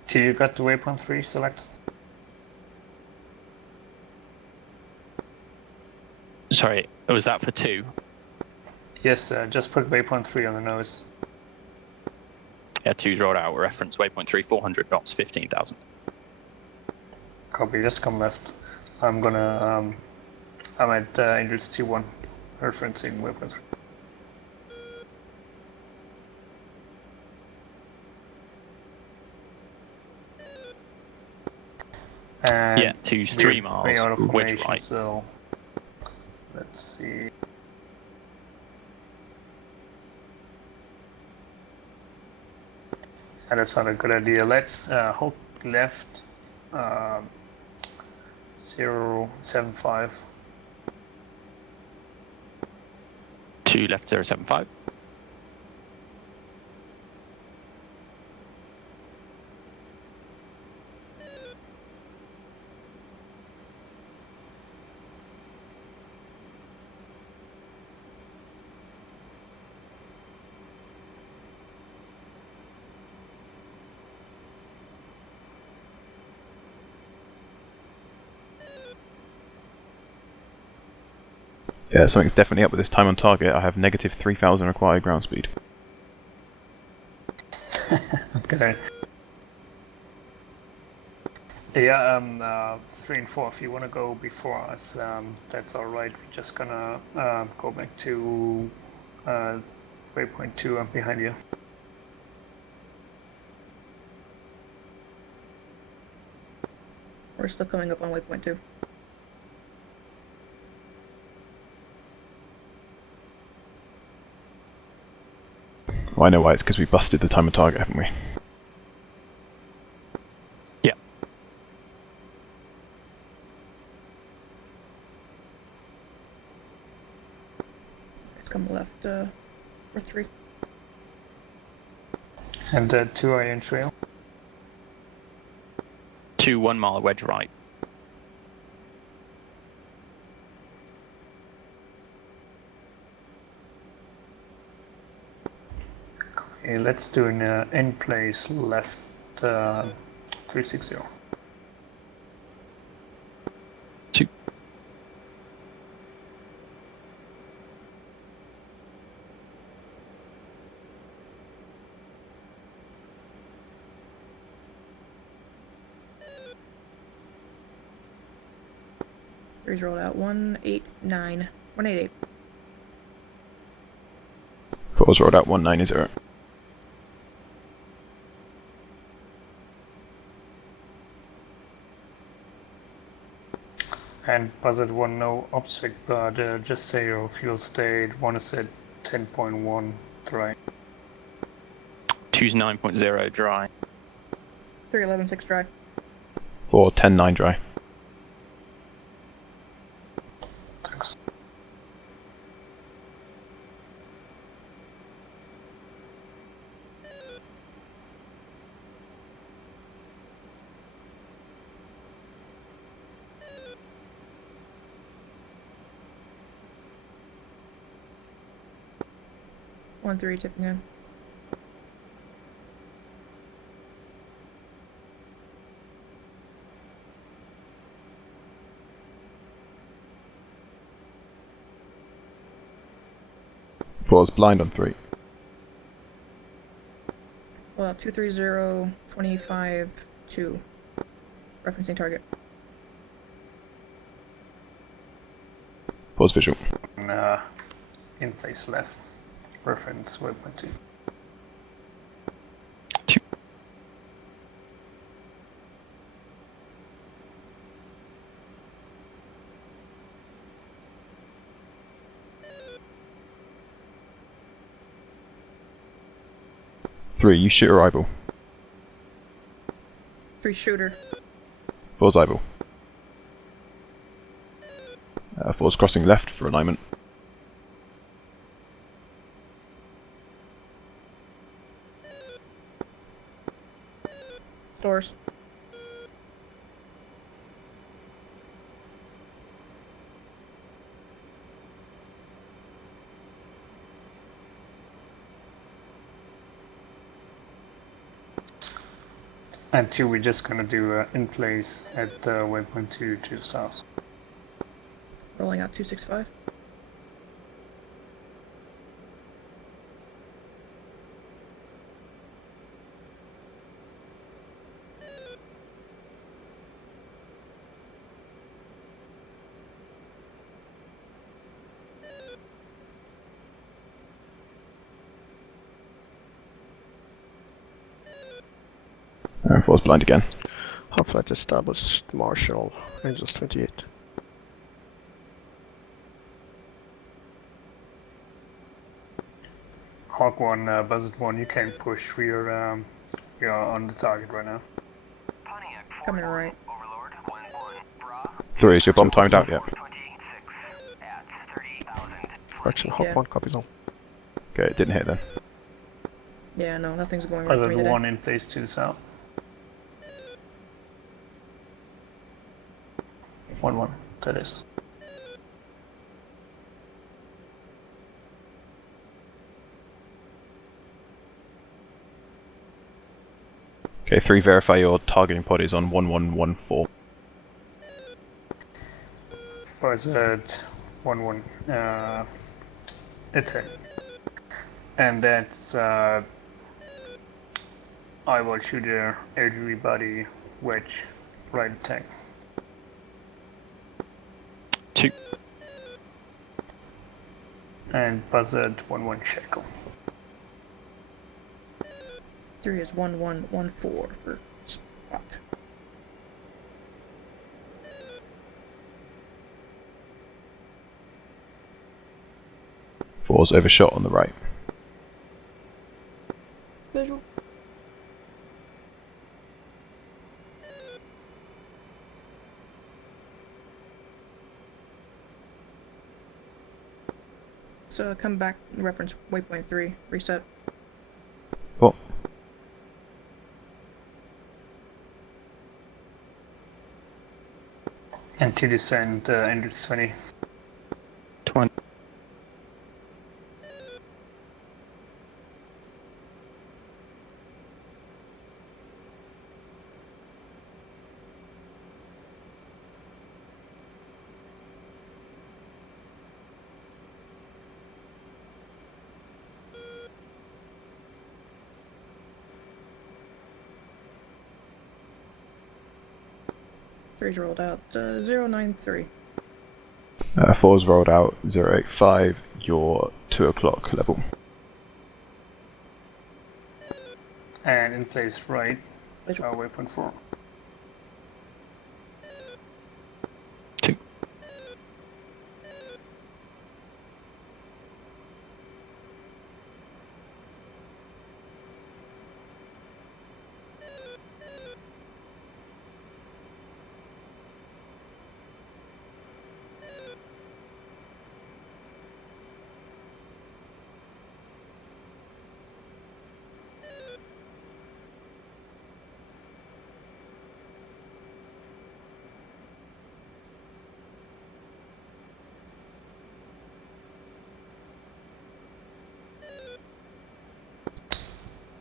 Two, you got the waypoint 3 selected? Sorry, was that for 2? Yes, just put waypoint 3 on the nose. Yeah, 2's rolled out. Reference waypoint 3, 400 knots, 15,000. Copy, just come left. I'm gonna, I'm at Angels 2-1, referencing waypoint 3. And Yeah, 2's 3 way miles, out of wedge formation, right. so let's see. And that's not a good idea. Let's hook left 075. 2 left 075. Yeah, something's definitely up with this time on target. I have negative 3,000 required ground speed. Okay. Yeah, 3 and 4, if you want to go before us, that's alright. We're just gonna go back to waypoint 2. I'm behind you. We're still coming up on waypoint 2. Well, I know why. It's because we busted the time on target, haven't we? Yeah. It's come left for 3. And 2 are in trail. 2 1 mile wedge right. Okay, let's do an in place left 360. 2. Three's rolled out. 189. 188. 4's rolled out 190. And Buzzard 1, no object, but just say your fuel state. 1 is at 10.1 dry. 2's 9.0 dry. 311.6 dry. 4 10.9 dry. Thanks. One 3 tipping in. Four's blind on 3. Well, 230 25 2. Referencing target. 4's visual. And, in place left. Reference waypoint 2. 2. Three, you shoot arrival. 3 shooter. 4's eyeball. 4's crossing left for alignment. Doors. And 2, we're just gonna do in place at waypoint 2 to south. Rolling out 265. And 4's blind again. Half-flight established. Marshall. Angels 28. Hawk 1, Buzzard 1, you can push. We're on the target right now. Coming right. Overlord 1-1. Bra. 3, is your bomb timed out yet? 26 at 30,000. Correction, Hawk Yeah. 1, copy on. Okay, it didn't hit then. Yeah, no, nothing's going right for Buzzard me today. 1 in place to the south. 1-1, that is. Okay, 3, verify your targeting pod is on 1114. Buzzard 1-1 attack. And that's eyeball shooter, archery body, wedge, right attack. 2. And Buzzard 1-1 shackle. 3 is 1-1-1-4 for spot. Four's overshot on the right. Visual. So come back, reference waypoint 3, reset. Cool. And to descend 120. 20. Three's rolled out. 093. Four's rolled out. 085. You're 2 o'clock level. And in place right, waypoint 4. 2.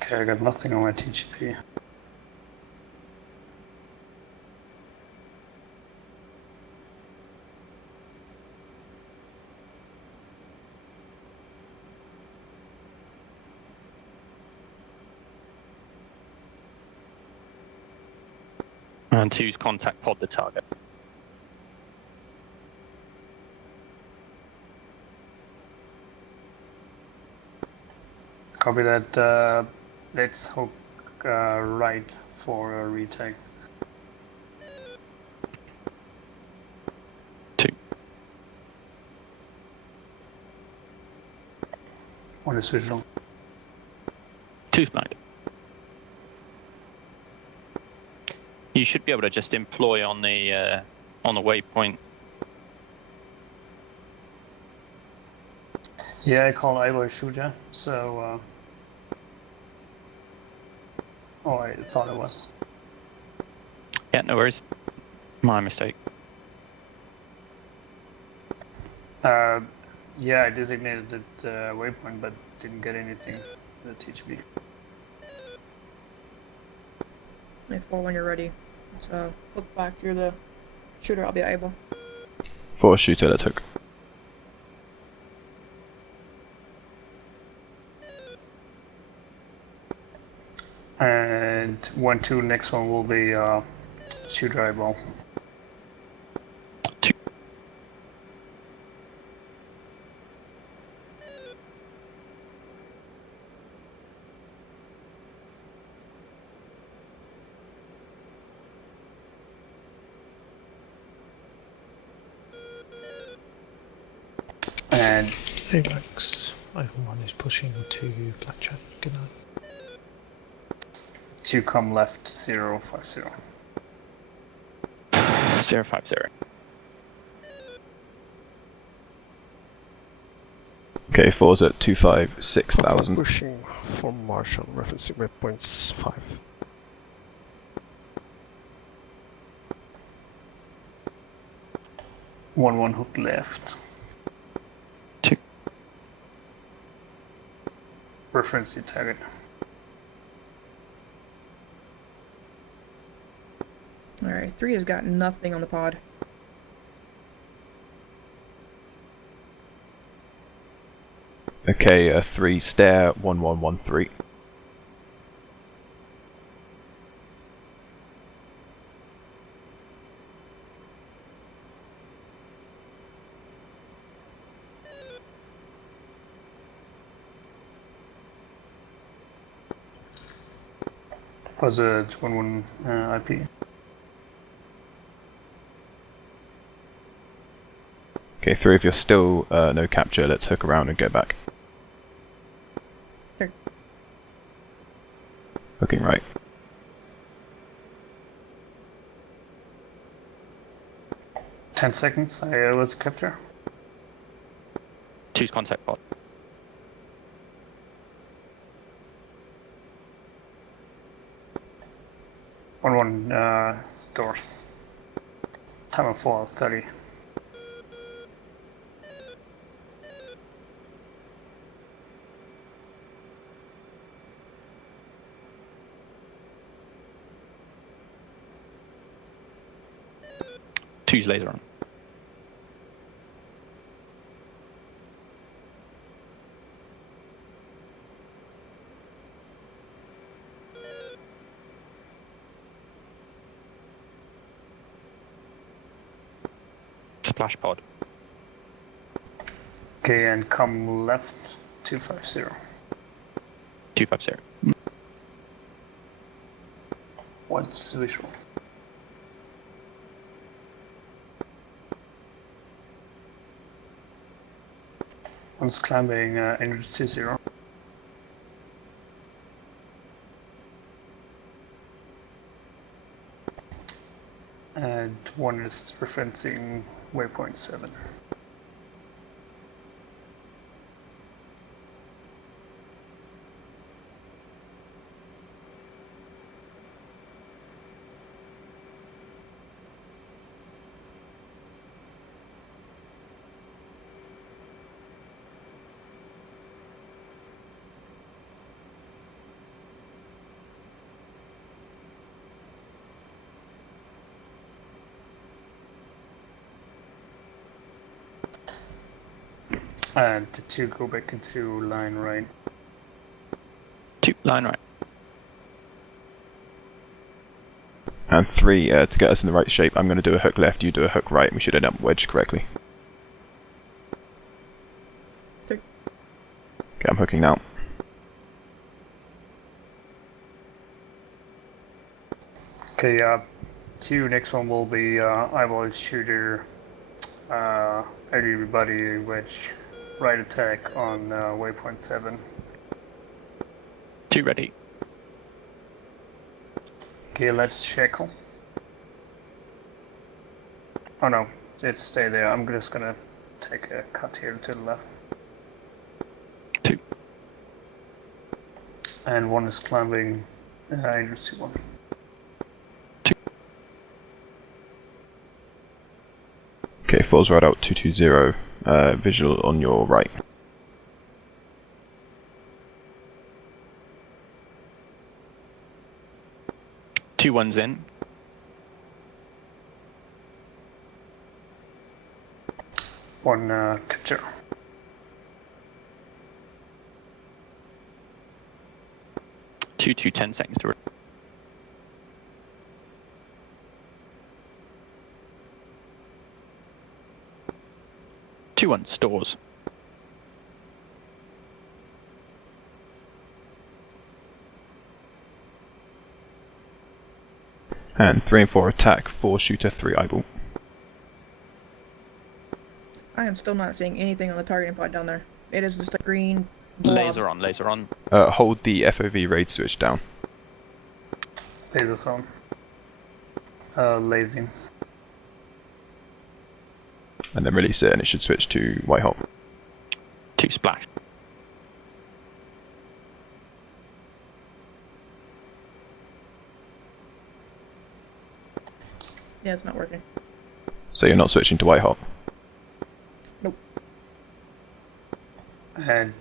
Okay, I got nothing on my TGP. And 2's contact pod the target. Copy that. Let's hook right for a retake. 2. 1 is visual. 2's blind. You should be able to just employ on the waypoint. Yeah, I call eyeball shooter, so oh, I thought it was. Yeah, no worries. My mistake. Yeah, I designated the waypoint, but didn't get anything. The TGB. A4 when you're ready. So look back, you're the shooter, I'll be able. 4 shooter that took. And 1-2, next one will be shooter eyeball. 2. And Hey Max, Ivan 1 is pushing to Blackjack. Good night. 2 come left, 050. 050. Okay, 4's at 256,000. Pushing from Marshall, referencing waypoints 5. One hook left. 2. Reference the target. Alright, 3 has got nothing on the pod. Okay, 3 stare 1113. Buzzard 11 IP. Okay, 3 if you're still no capture, let's hook around and go back. Sure. Hooking right. Ten seconds, I will capture. Choose contact pod. One stores. Time of fall 30. Two's laser on. Splash pod. Okay, and come left 250. 250. What's visual? One's climbing energy 0. And one is referencing waypoint 7. And the 2 go back into line right. 2 line right. And 3, to get us in the right shape, I'm going to do a hook left, you do a hook right, and we should end up wedged correctly. Okay. Okay, I'm hooking now. Okay, 2, next one will be eyeball shooter, everybody wedge, right attack on waypoint 7. 2 ready. Okay, let's shackle. Oh no, let's stay there. I'm just gonna take a cut here to the left. 2. And one is climbing energy 1. 2. Okay, falls right out 220, visual on your right. 2 1's in. One capture. 2 10 seconds to. 2 1 stores. And 3 and 4 attack, 4 shooter, 3 eyeball. I am still not seeing anything on the targeting pod down there. It is just a green blob. Laser on, laser on. Hold the FOV raid switch down. Laser zone. Lazy. And then release it and it should switch to white hot. 2 splash. Yeah, it's not working. So you're not switching to white hot? Nope. And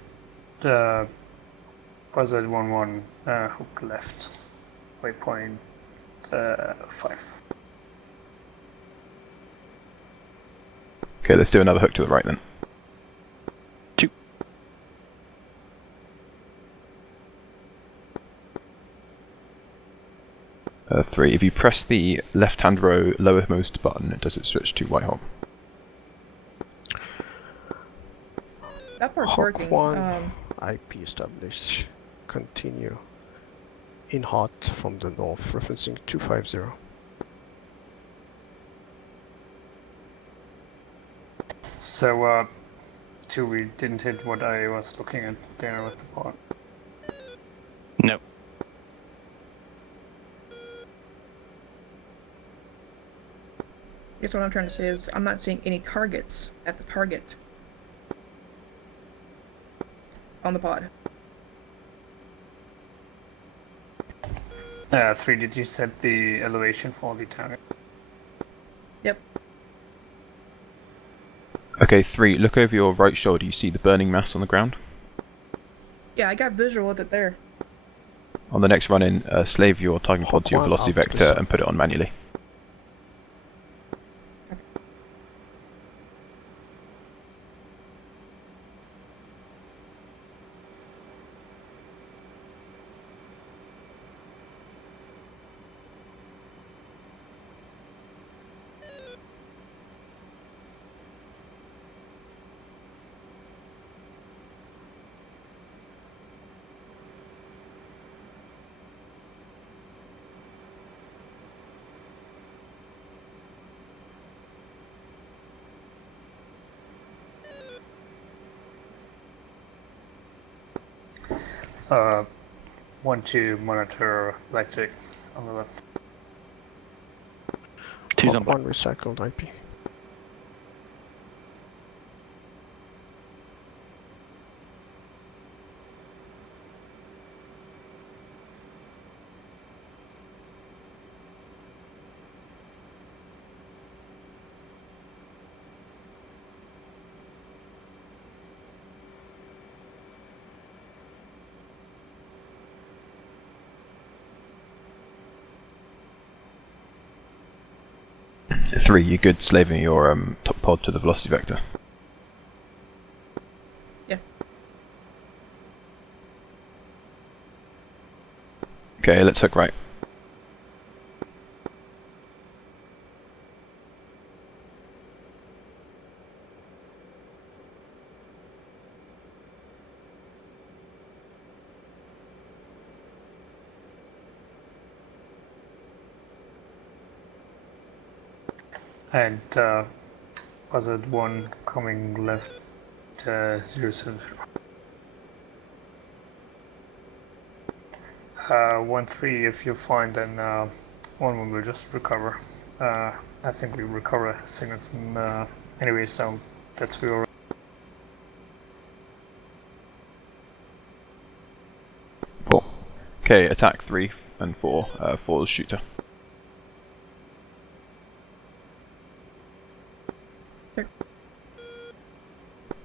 Buzzard 1-1 hook left. Waypoint 5. Okay, let's do another hook to the right then. 2. 3. If you press the left-hand row lowermost button, does it switch to Whitehawk? That part's Hawk working. 1, IP established. Continue. In hot from the north, referencing 250. So, 2, we didn't hit what I was looking at there with the pod. No. I guess what I'm trying to say is I'm not seeing any targets at the target on the pod. 3, did you set the elevation for the target? Yep. Okay, 3. Look over your right shoulder. You see the burning mass on the ground? Yeah, I got visual with it there. On the next run-in, slave your targeting pod to your Hawk 1 velocity after vector this. and put it on manually. Want to monitor electric on the left. 2's Hawk on black. 1 recycled IP. Three, you're good slaving your top pod to the velocity vector. Yeah. Okay, let's hook right. And Buzzard 1 coming left 070. 1-3, if you find, then 1-1 will just recover. I think we recover signals anyway, so that's we already. Four. Okay, attack 3 and 4. 4's shooter. Sure.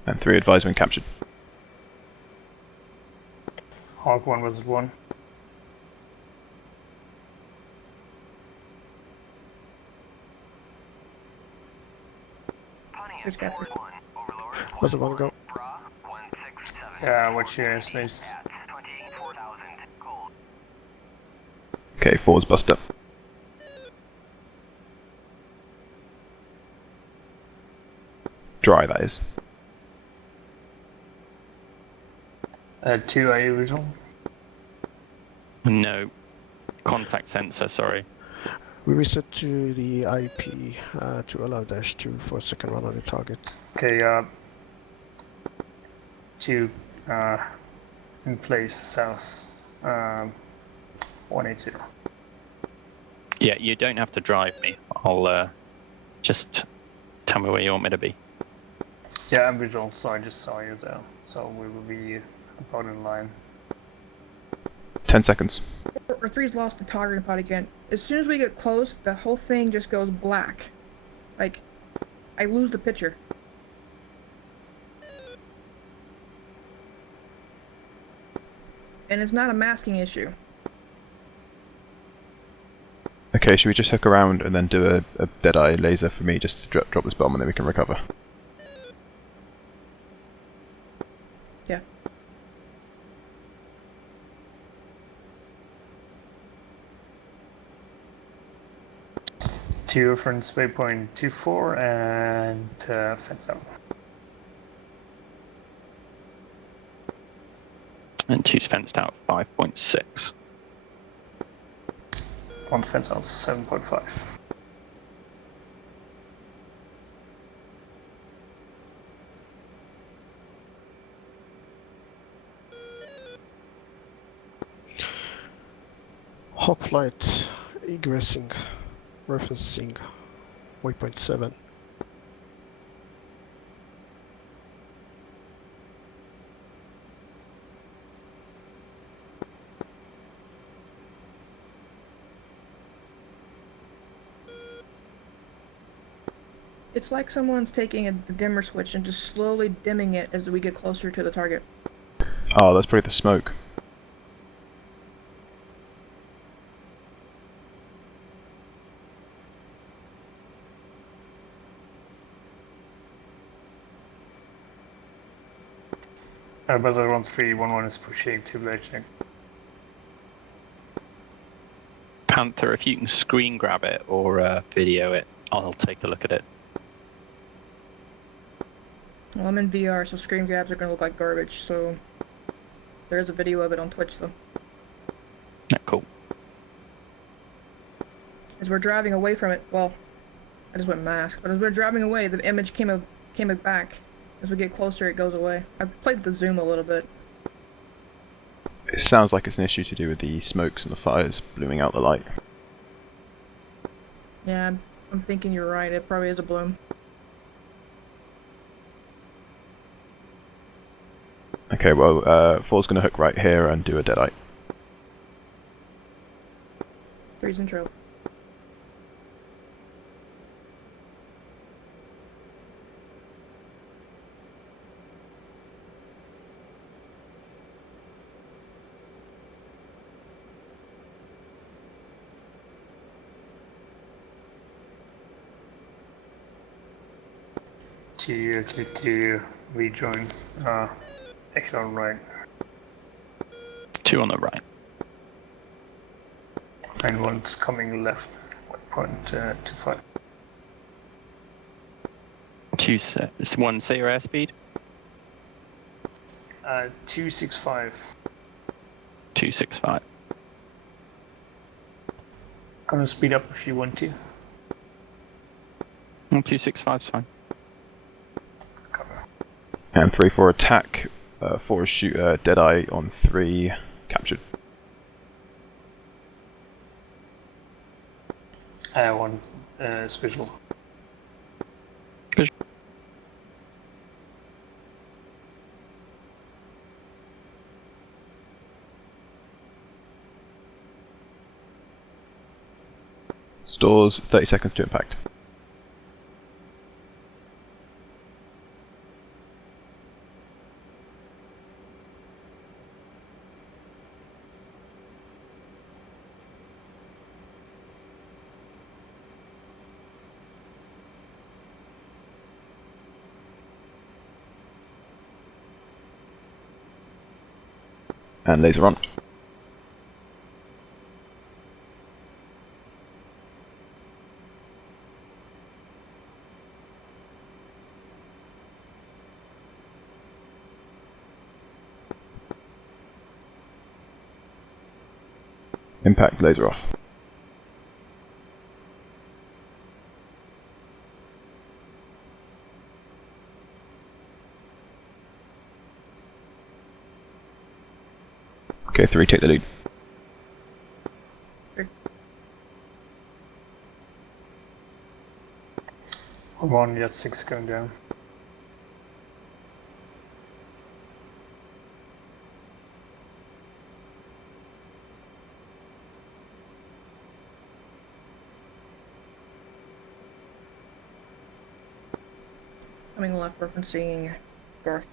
And 3 advise when captured. Hawk 1 was 1. Who's captured? Where's the one go? Yeah, what's your airspace? Okay, 4's bust up. Dry, that is. 2, are you visual? No. Contact sensor, sorry. We reset to the IP to allow dash 2 for a second run on the target. Okay, 2 in place south 180. Yeah, you don't have to drive me. I'll just tell me where you want me to be. Yeah, I'm visual, so I just saw you there. So we will be about in line. 10 seconds. Or 3's lost the targeting pod again. As soon as we get close, the whole thing just goes black. Like, I lose the picture. And it's not a masking issue. Okay, should we just hook around and then do a dead-eye laser for me just to drop this bomb and then we can recover? Yeah. to reference waypoint 24 and fence out. And 2's fenced out 5.6. One fence out 7.5. Hawk flight egressing, referencing waypoint 7. It's like someone's taking the dimmer switch and just slowly dimming it as we get closer to the target. Oh, that's probably the smoke. Buzzard 1311 is pushing to Blachnik. Panther, if you can screen grab it or video it, I'll take a look at it. Well, I'm in VR, so screen grabs are gonna look like garbage, so there's a video of it on Twitch, though. Yeah, cool. As we're driving away from it, well, I just went mask, but as we're driving away, the image came back. As we get closer, it goes away. I played with the zoom a little bit. It sounds like it's an issue to do with the smokes and the fires blooming out the light. Yeah, I'm thinking you're right. It probably is a bloom. Okay, well, 4's going to hook right here and do a deadeye. 3's in trail. To click to rejoin. Actually on right. 2 on the right. And one's coming left. 1.25. 1, say your airspeed. 265. 265. Gonna speed up if you want to. 265's fine. And 3-4 attack, 4 shoot deadeye on 3, captured. 1 visual. Stores 30 seconds to impact. And laser on. Impact, laser off. Okay, 3, take the lead. 1, Jet 6 going down. Coming left, referencing Garth.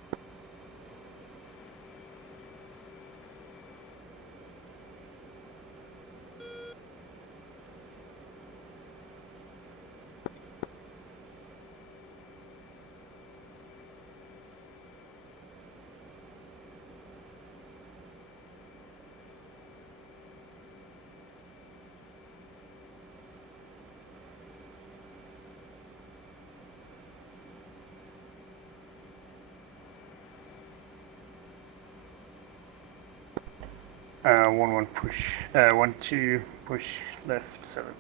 1-1 push. 1-2 push left 7.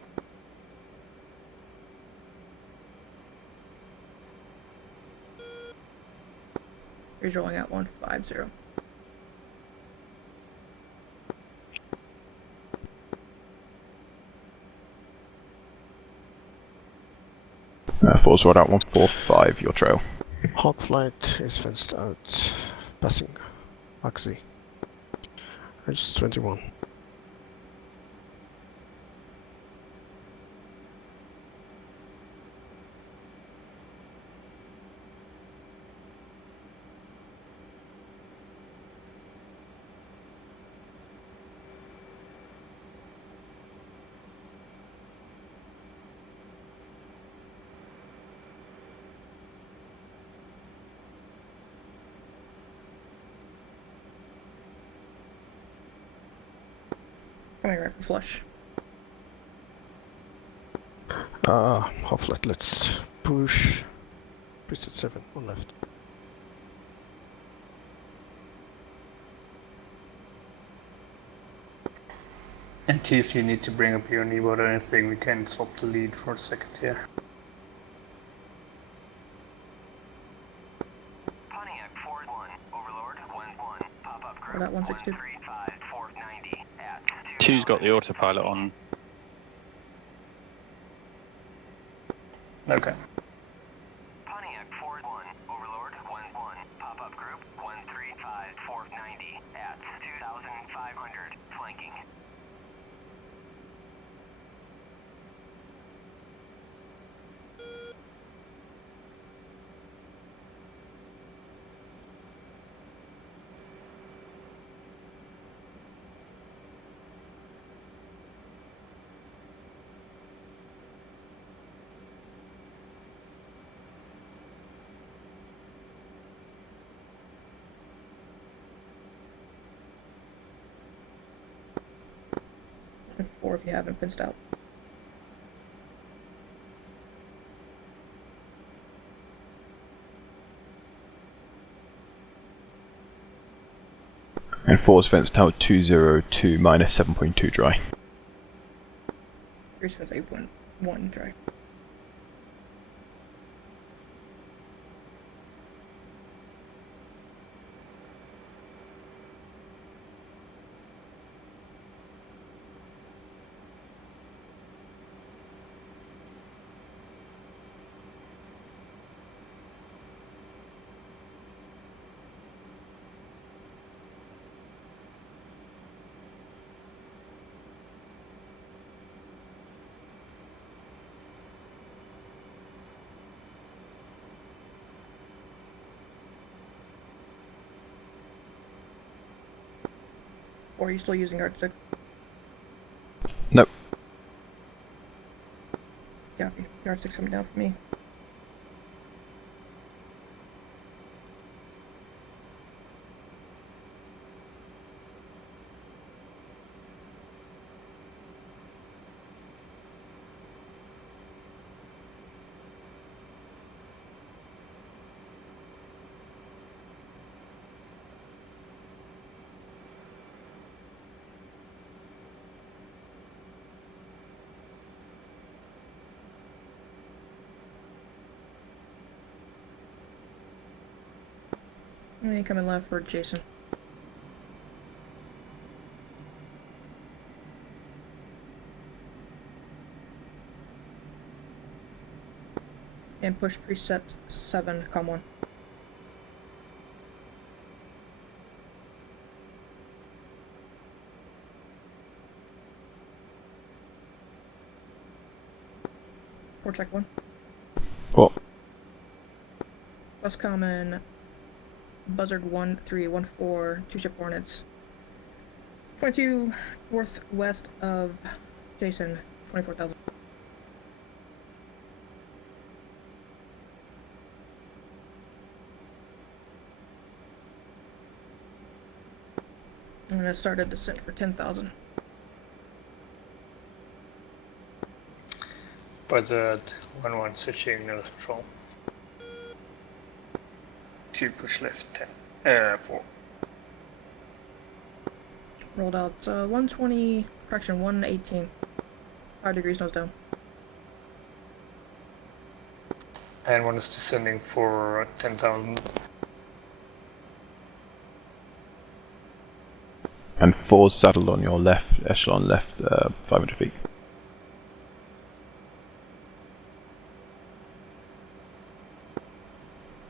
He's rolling out 150. Force rod out 145, your trail. Hawk flight is fenced out. Passing. Axie. Edge 21. Coming right for flush. Hawk flight, let's push. Preset 7 on left. And T, if you need to bring up your kneeboard or anything, we can swap the lead for a second here. Pontiac 4-1, Overlord 1-1, pop-up crew. Or that 162. 135, 490 at 2's got the autopilot on. Okay. Pontiac 4-1, Overlord 1-1, pop-up group 135, 490 at 2,500, flanking. And 4 if you haven't fenced out. And 4's fenced out 202 minus 7.2 dry. 3's fenced 8.1 dry. Or are you still using Arctic? Nope. Copy. The Arctic's coming down for me. And coming left for Jason. And push preset 7, com 1. Or check 1. What? Bus common. Buzzard 1314, 2 ship Hornets. 22 northwest of Jason, 24,000. I'm gonna start a descent for 10,000. Buzzard 1-1 switching nose control. 2 push left 10. 4. Rolled out 120, correction, 118. 5 degrees nose down. And one is descending for 10,000. And 4's saddled on your left, echelon left, 500 feet.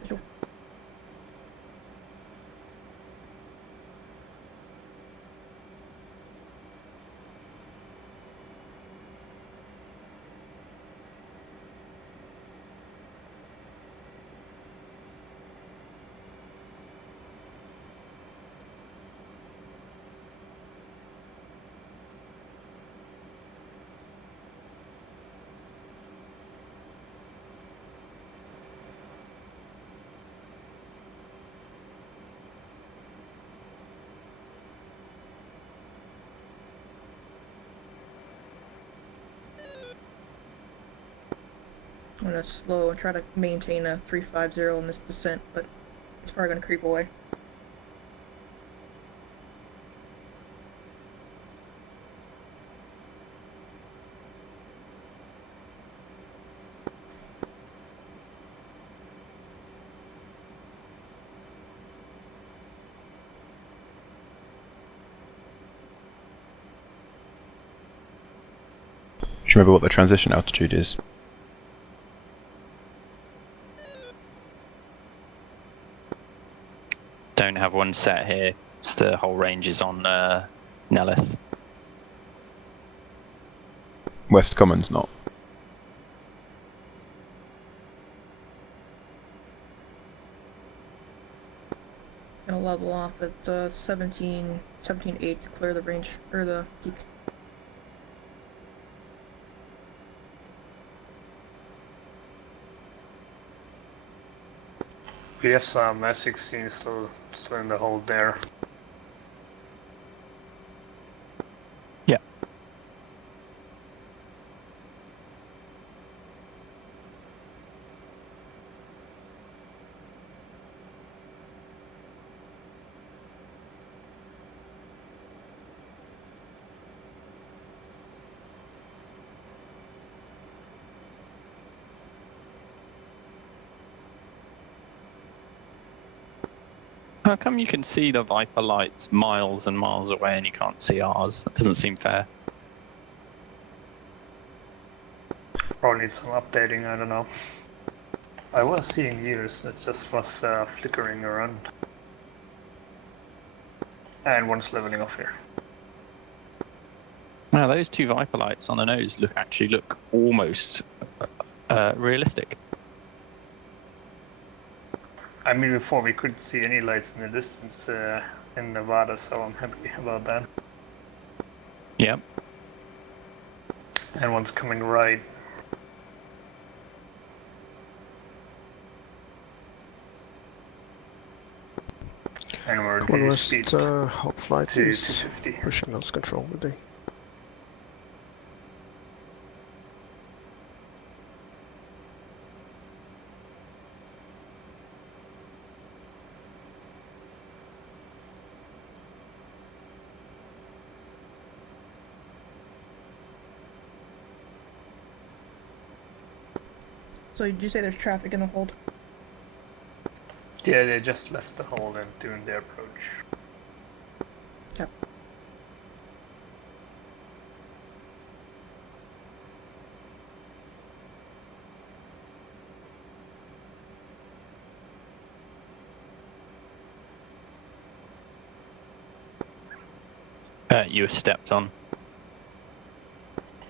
Visual. I'm gonna slow and try to maintain a 350 in this descent, but it's probably gonna creep away. Do you remember what the transition altitude is? Don't have one set here. It's the whole range is on Nellis. West Commons not. Gonna level off at 17.8 to clear the range, or the peak. We have some A-18C still in the hold there. Yeah. How come you can see the Viper lights miles and miles away and you can't see ours? That doesn't seem fair. Probably need some updating, I don't know. I was seeing years, it just was flickering around. And one's leveling off here. Now those two Viper lights on the nose actually look almost realistic. I mean, before we couldn't see any lights in the distance in Nevada, so I'm happy about that. Yep. And one's coming right. And we're Common at West speed Hawk Flight to is 250. pushing nose control today. So did you say there's traffic in the hold? Yeah, they just left the hold and doing their approach. Yep. You were stepped on.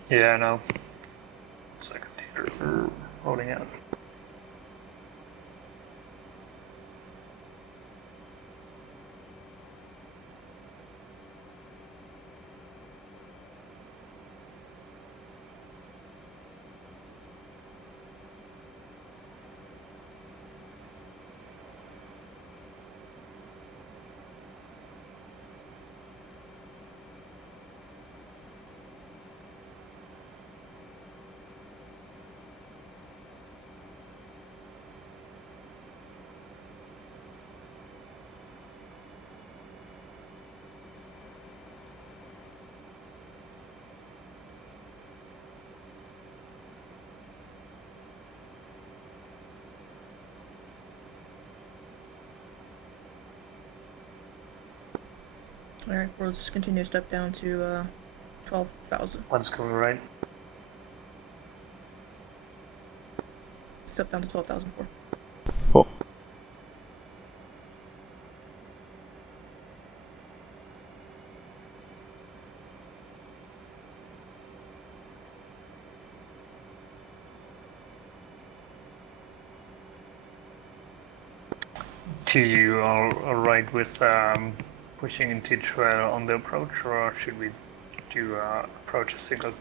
Yeah, I know. Second here, holding out. Alright, well, let's continue to step down to 12,000. One's coming right. Step down to 12,004. 4. Do you all right with pushing into trail on the approach, or should we do approach a single?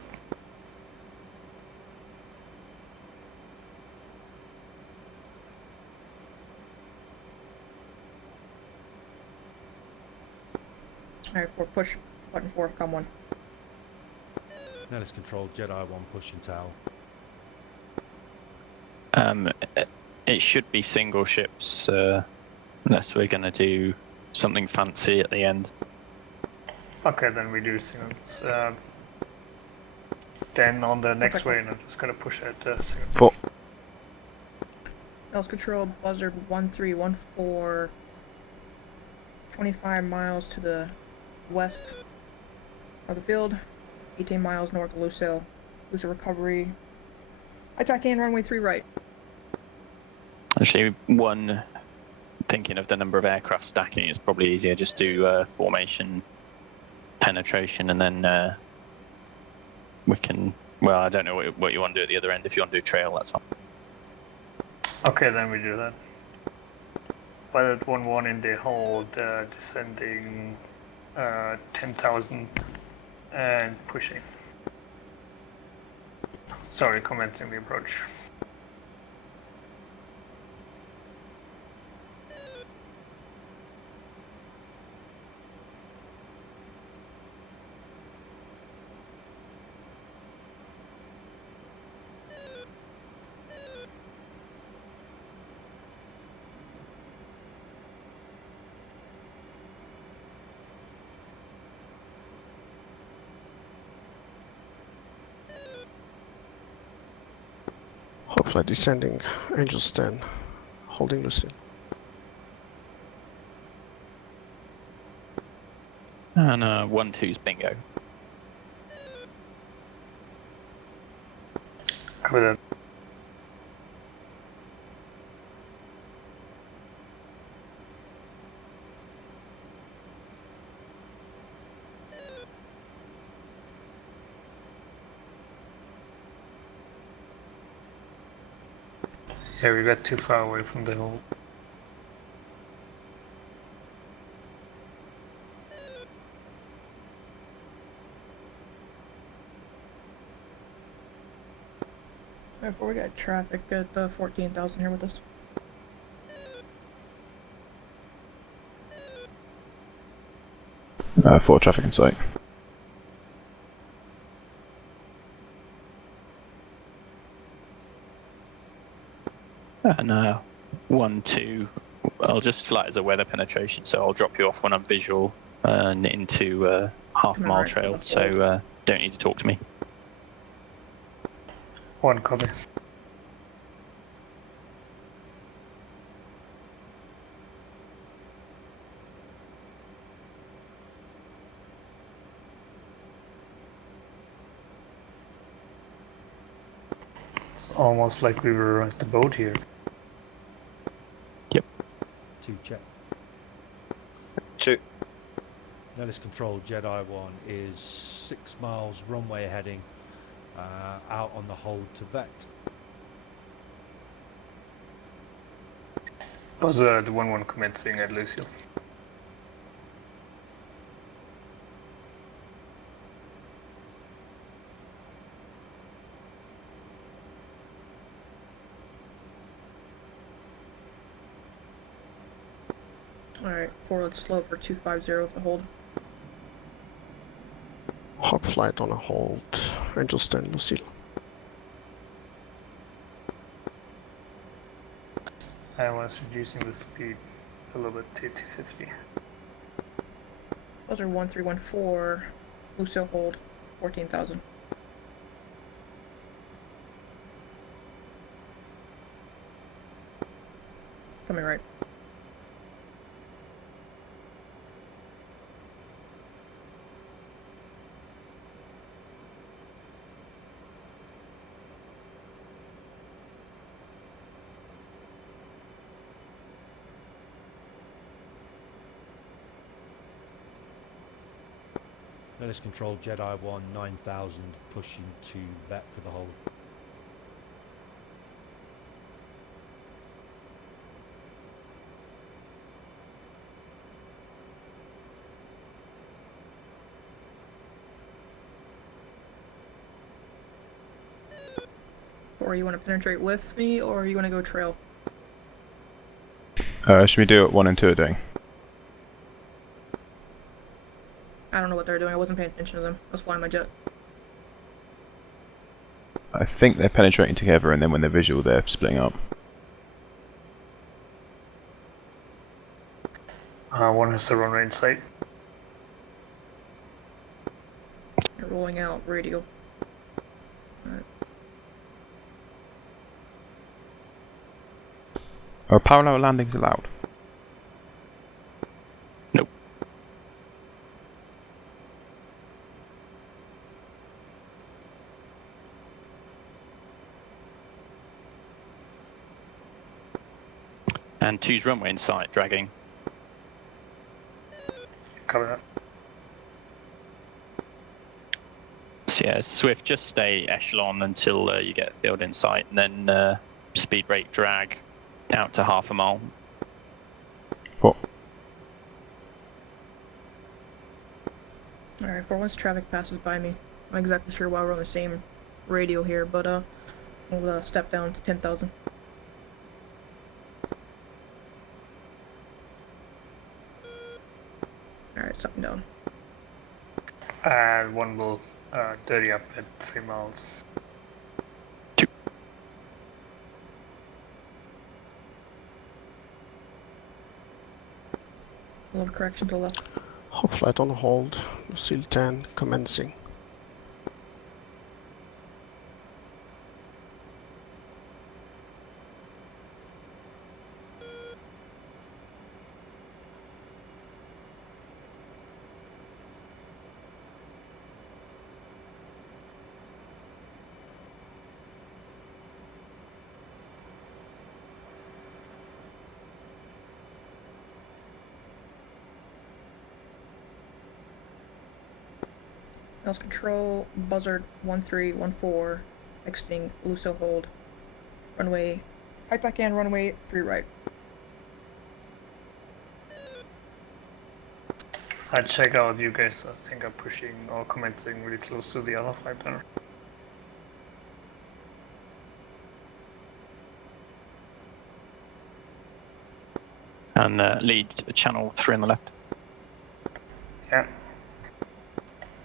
Alright, 4, push. Button 4, come 1. Nellis control, Jedi 1 pushing tail. It should be single ships, unless we're going to do something fancy at the end. Okay, then we do singles. Then on the next Perfect. way, I'm just gonna push it singles. 4. Else control, Buzzard 1314. 25 miles to the west of the field. 18 miles north of Lucille. Lucille recovery. Attacking runway 3 right. Actually, thinking of the number of aircraft stacking, it's probably easier just do formation penetration, and then we can. Well, I don't know what you want to do at the other end. If you want to do trail, that's fine. Okay, then we do that. Pilot 1-1 in the hold, descending 10,000 and pushing. Sorry, commencing the approach. Hopefully descending, Angels 10, holding Lucille. And 1-2's bingo. Cover that. Yeah, we got too far away from the hole. Before we got traffic at 14,000 here with us. Four traffic in sight. And 1-2, I'll just flat as a weather penetration, so I'll drop you off when I'm visual and into half-mile right, trail, that's so don't need to talk to me. 1 copy. It's almost like we were at the boat here. Yep. 2 check. 2. Nellis control, Jedi 1 is 6 miles runway heading out on the hold to vet. Buzzard 1-1 commencing at Lucille. Alright, 4, let's slow for 250 with the hold. Hog flight on a hold, Angels 10, Lucille. I was reducing the speed a little bit to 250. Those are 1314, Lucille hold, 14,000. Coming right. Menace Control, Jedi 1, 9000, pushing to vet for the hold. Or you want to penetrate with me, or you want to go trail? Should we do it 1 and 2 a day? I don't know what they're doing. I wasn't paying attention to them. I was flying my jet. I think they're penetrating together, and then when they're visual, they're splitting up. One has the runway in sight. They're rolling out radio. Alright. Are parallel landings allowed? Nope. And 2's runway in sight, dragging. Cover that. So yeah, Swift, just stay echelon until you get field in sight, and then speed rate drag out to 1/2 mile. What? Alright, for once traffic passes by me. I'm not exactly sure why we're on the same radio here, but we'll step down to 10,000. Alright, stepping down. And one will dirty up at 3 miles. 2. A little correction to the left. Hawk flight on hold. Lucille 10 commencing. Nose control, Buzzard 1314, exiting Luso hold. Runway, right back in, runway 3 right. I'd check out you guys. I think I'm pushing or commencing really close to the other flight there. And lead channel 3 on the left. Yeah.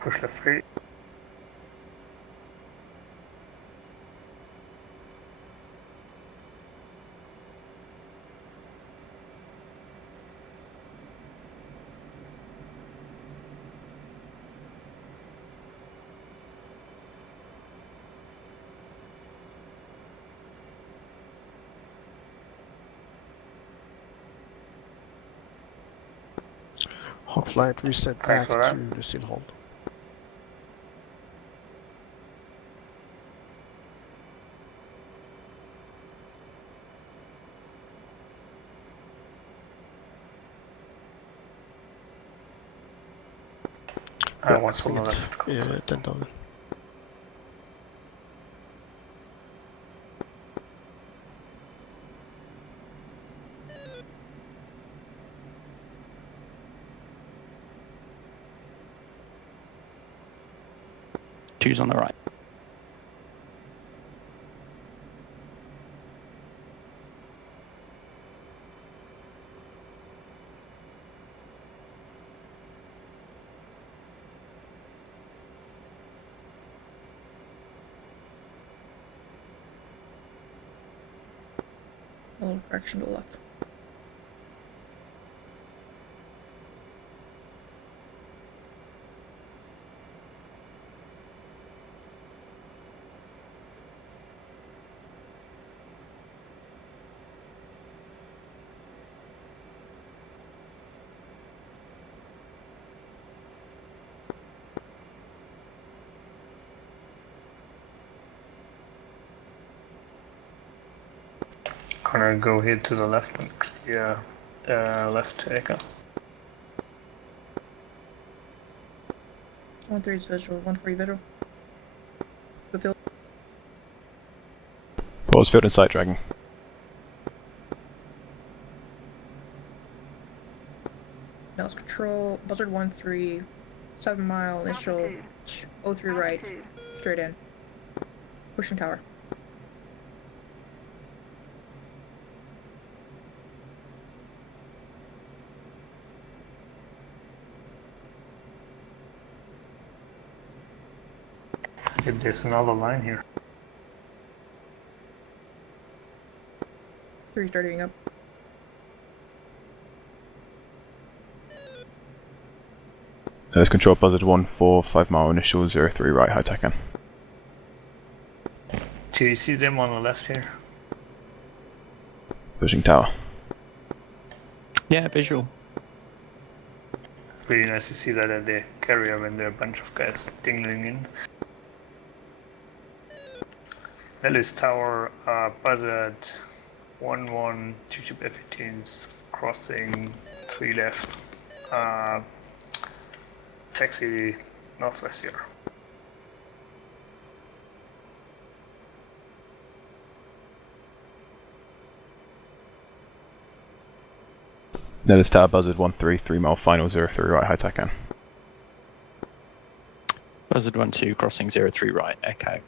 Push left 3. Hawk flight reset back Thanks for that. to Lucille hold. What's on the left? Yeah, 10,000. Two's on the right. A little correction to the left. Gonna go here to the left and clear left echo. 1-3 is visual. 1-3 visual. The field. Pause field and sight dragging. Now it's control. Buzzard 1-3. 7 mile initial. 03 right. Straight in. Pushing tower. If there's another line here. 3 starting up. Let's control Buzzard 1-4, 5 mile initial, 03 right, high tack in. Do you see them on the left here? Pushing tower. Yeah, visual. Really nice to see that at the carrier when there are a bunch of guys dingling in. Ellis Tower, Buzzard, 1-1, 2 F-18s, crossing, 3 left, taxi northwest here. Ellis Tower, Buzzard 1-3, 3 mile final, 03 right, high tack in. Buzzard 1-2, crossing 03 right, echo.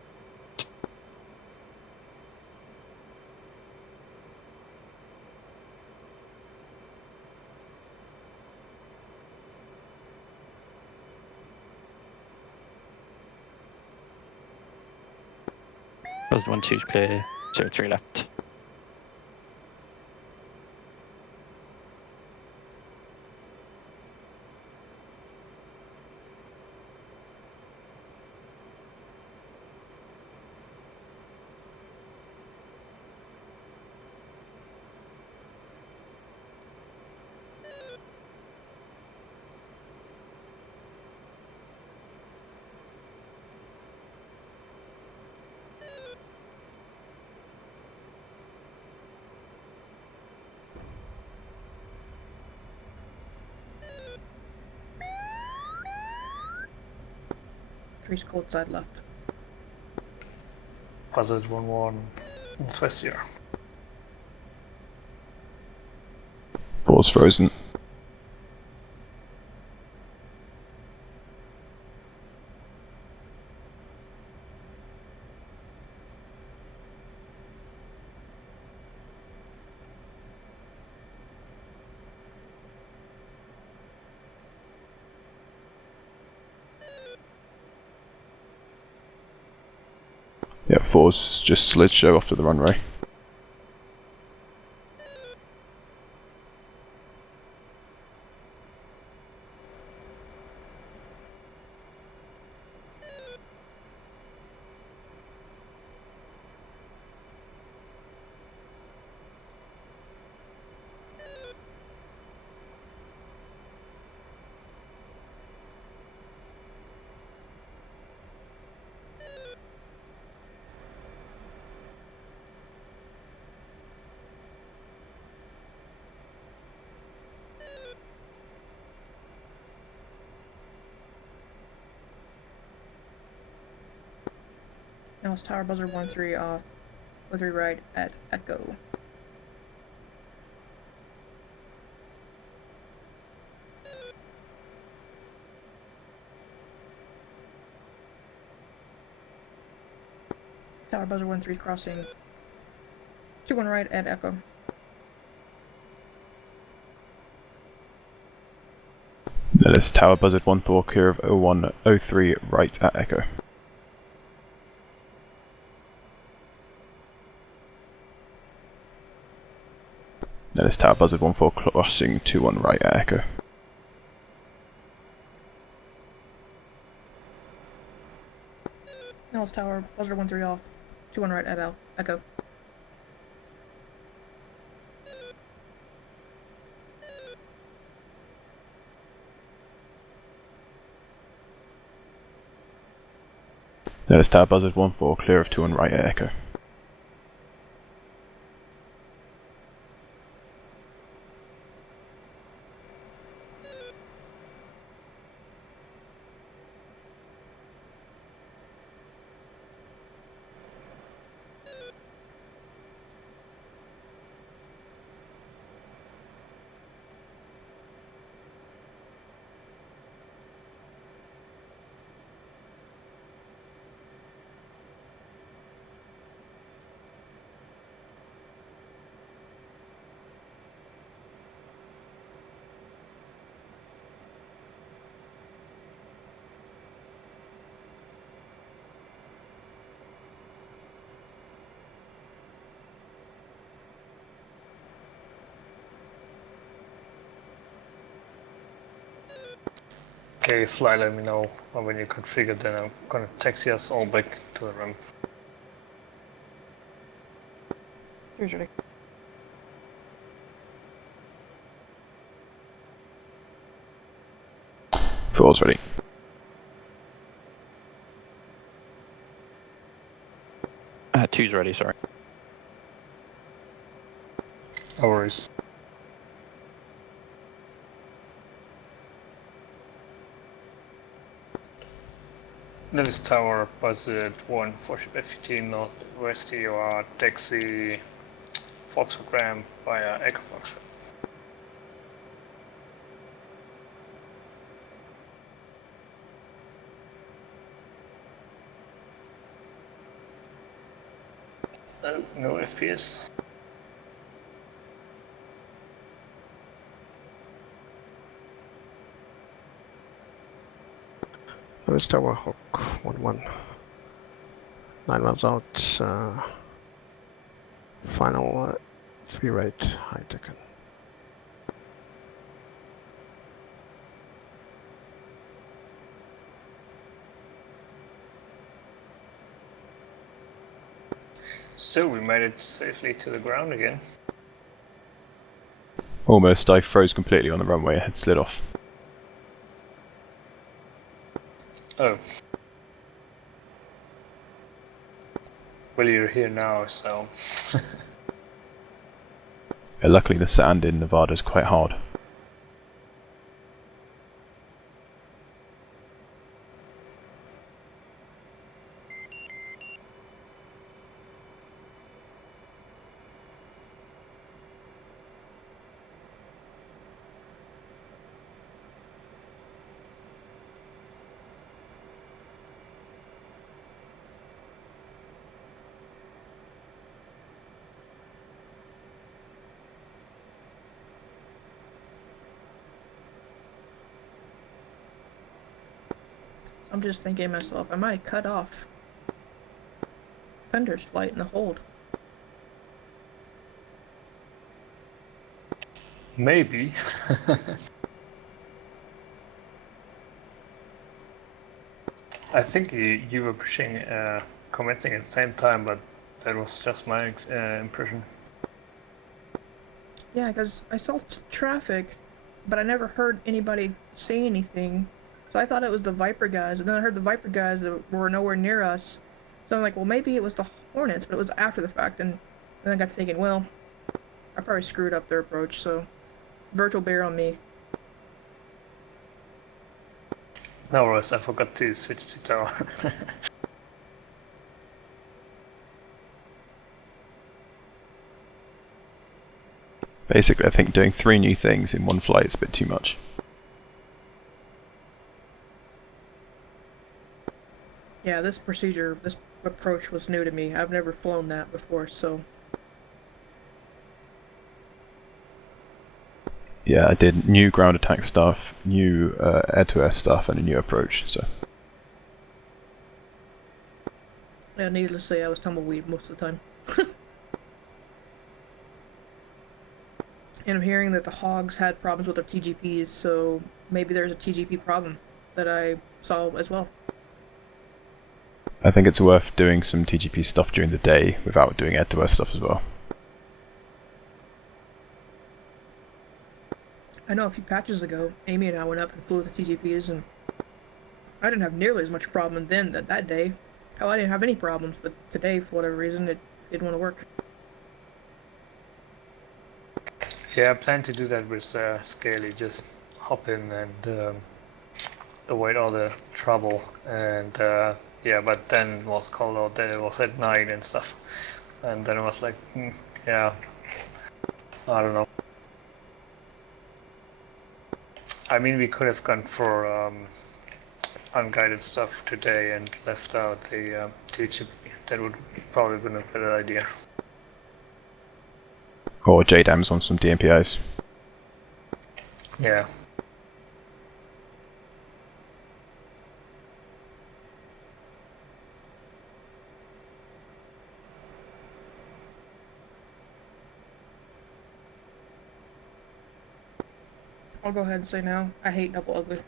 Buzzard 1-2 is clear, 03 left. Three cold side left. Buzzard 1-1, northwest here. 4's frozen. Yeah, 4's just slid show off to the runway. Now it's tower Buzzard 1-3 off. 3 right at echo. Tower Buzzard 1-3 crossing. 2-1 right at echo. That is Tower Buzzard 1-4, clear of 0103 right at echo. That is Tower Buzzard 1-4, crossing 2-1 right at echo. Now it's tower Buzzard 1-3 off. 2-1 right at echo. That is Tower Buzzard 1-4, clear of 2-1 right at echo. Okay, fly, let me know when you configure, then I'm gonna taxi us all back to the ramp. Here's ready. Fuel's ready. Two's ready, sorry. No worries. Nellis Tower, Buzzard 1, for ship F-15 northwest, you are taxi Foxtrot ramp via Echo Foxtrot. No FPS. Where's Tower Hawk 1-1? 9 miles out. Final 3 right, high taken. So we made it safely to the ground again. Almost, I froze completely on the runway, had slid off. Oh. Well, you're here now, so... Luckily the sand in Nevada is quite hard. I'm just thinking to myself, I might have cut off Fender's flight in the hold. Maybe. I think you were pushing, commenting at the same time, but that was just my impression. Yeah, because I saw traffic, but I never heard anybody say anything. So I thought it was the Viper guys, and then I heard the Viper guys that were nowhere near us. So I'm like, well, maybe it was the Hornets, but it was after the fact. And then I got thinking, well, I probably screwed up their approach, so virtual bear on me. No worries, I forgot to switch to tower. Basically, I think doing 3 new things in one flight is a bit too much. Yeah, this procedure, this approach was new to me. I've never flown that before, so... Yeah, I did new ground attack stuff, new air-to-air stuff, and a new approach, so... Yeah, needless to say, I was tumbleweed most of the time. And I'm hearing that the Hogs had problems with their TGPs, so maybe there's a TGP problem that I saw as well. I think it's worth doing some TGP stuff during the day without doing air-to-air stuff as well. I know a few patches ago, Amy and I went up and flew with the TGPs, and I didn't have nearly as much problem then that day. Hell, I didn't have any problems, but today, for whatever reason, it didn't want to work. Yeah, I plan to do that with Scaley, just hop in and avoid all the trouble. And yeah, but then it was called out that it was at night and stuff. And then I was like, yeah, I don't know. I mean, we could have gone for unguided stuff today and left out the TGP. That would probably been a better idea. Or JDAMs on some DMPIs. Yeah. I'll go ahead and say now, I hate double ugly.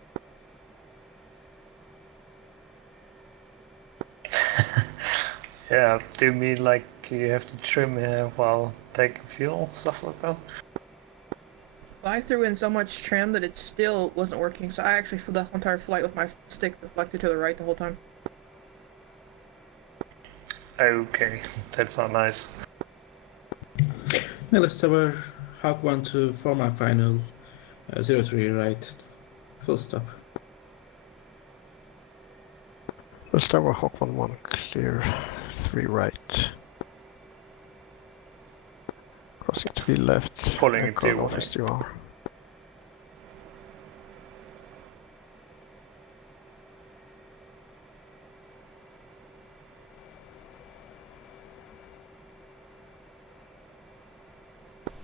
Yeah, do you mean like you have to trim while taking fuel, stuff like that? I threw in so much trim that it still wasn't working, so I actually flew the whole entire flight with my stick deflected to the right the whole time. Okay, that's not nice. Nellis Tower, Hawk 1 to formal final, 03 right, full stop. First tower, Hawk 1-1, clear 3 right. Crossing 3 left, Pulling it Echo to Northeast 2R.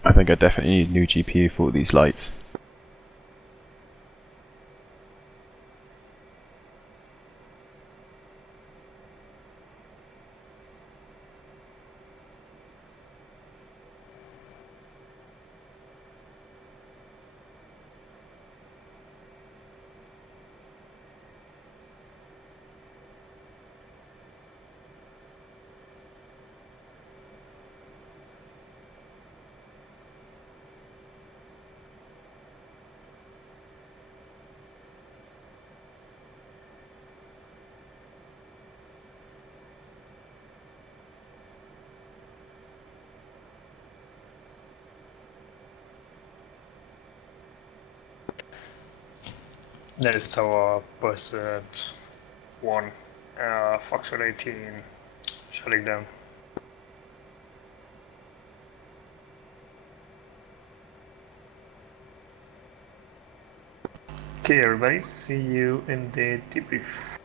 I think I definitely need a new GPU for all these lights. Nellis Tower, Buzzard 1, Foxtrot 18, shutting down. Okay, everybody, see you in the debrief.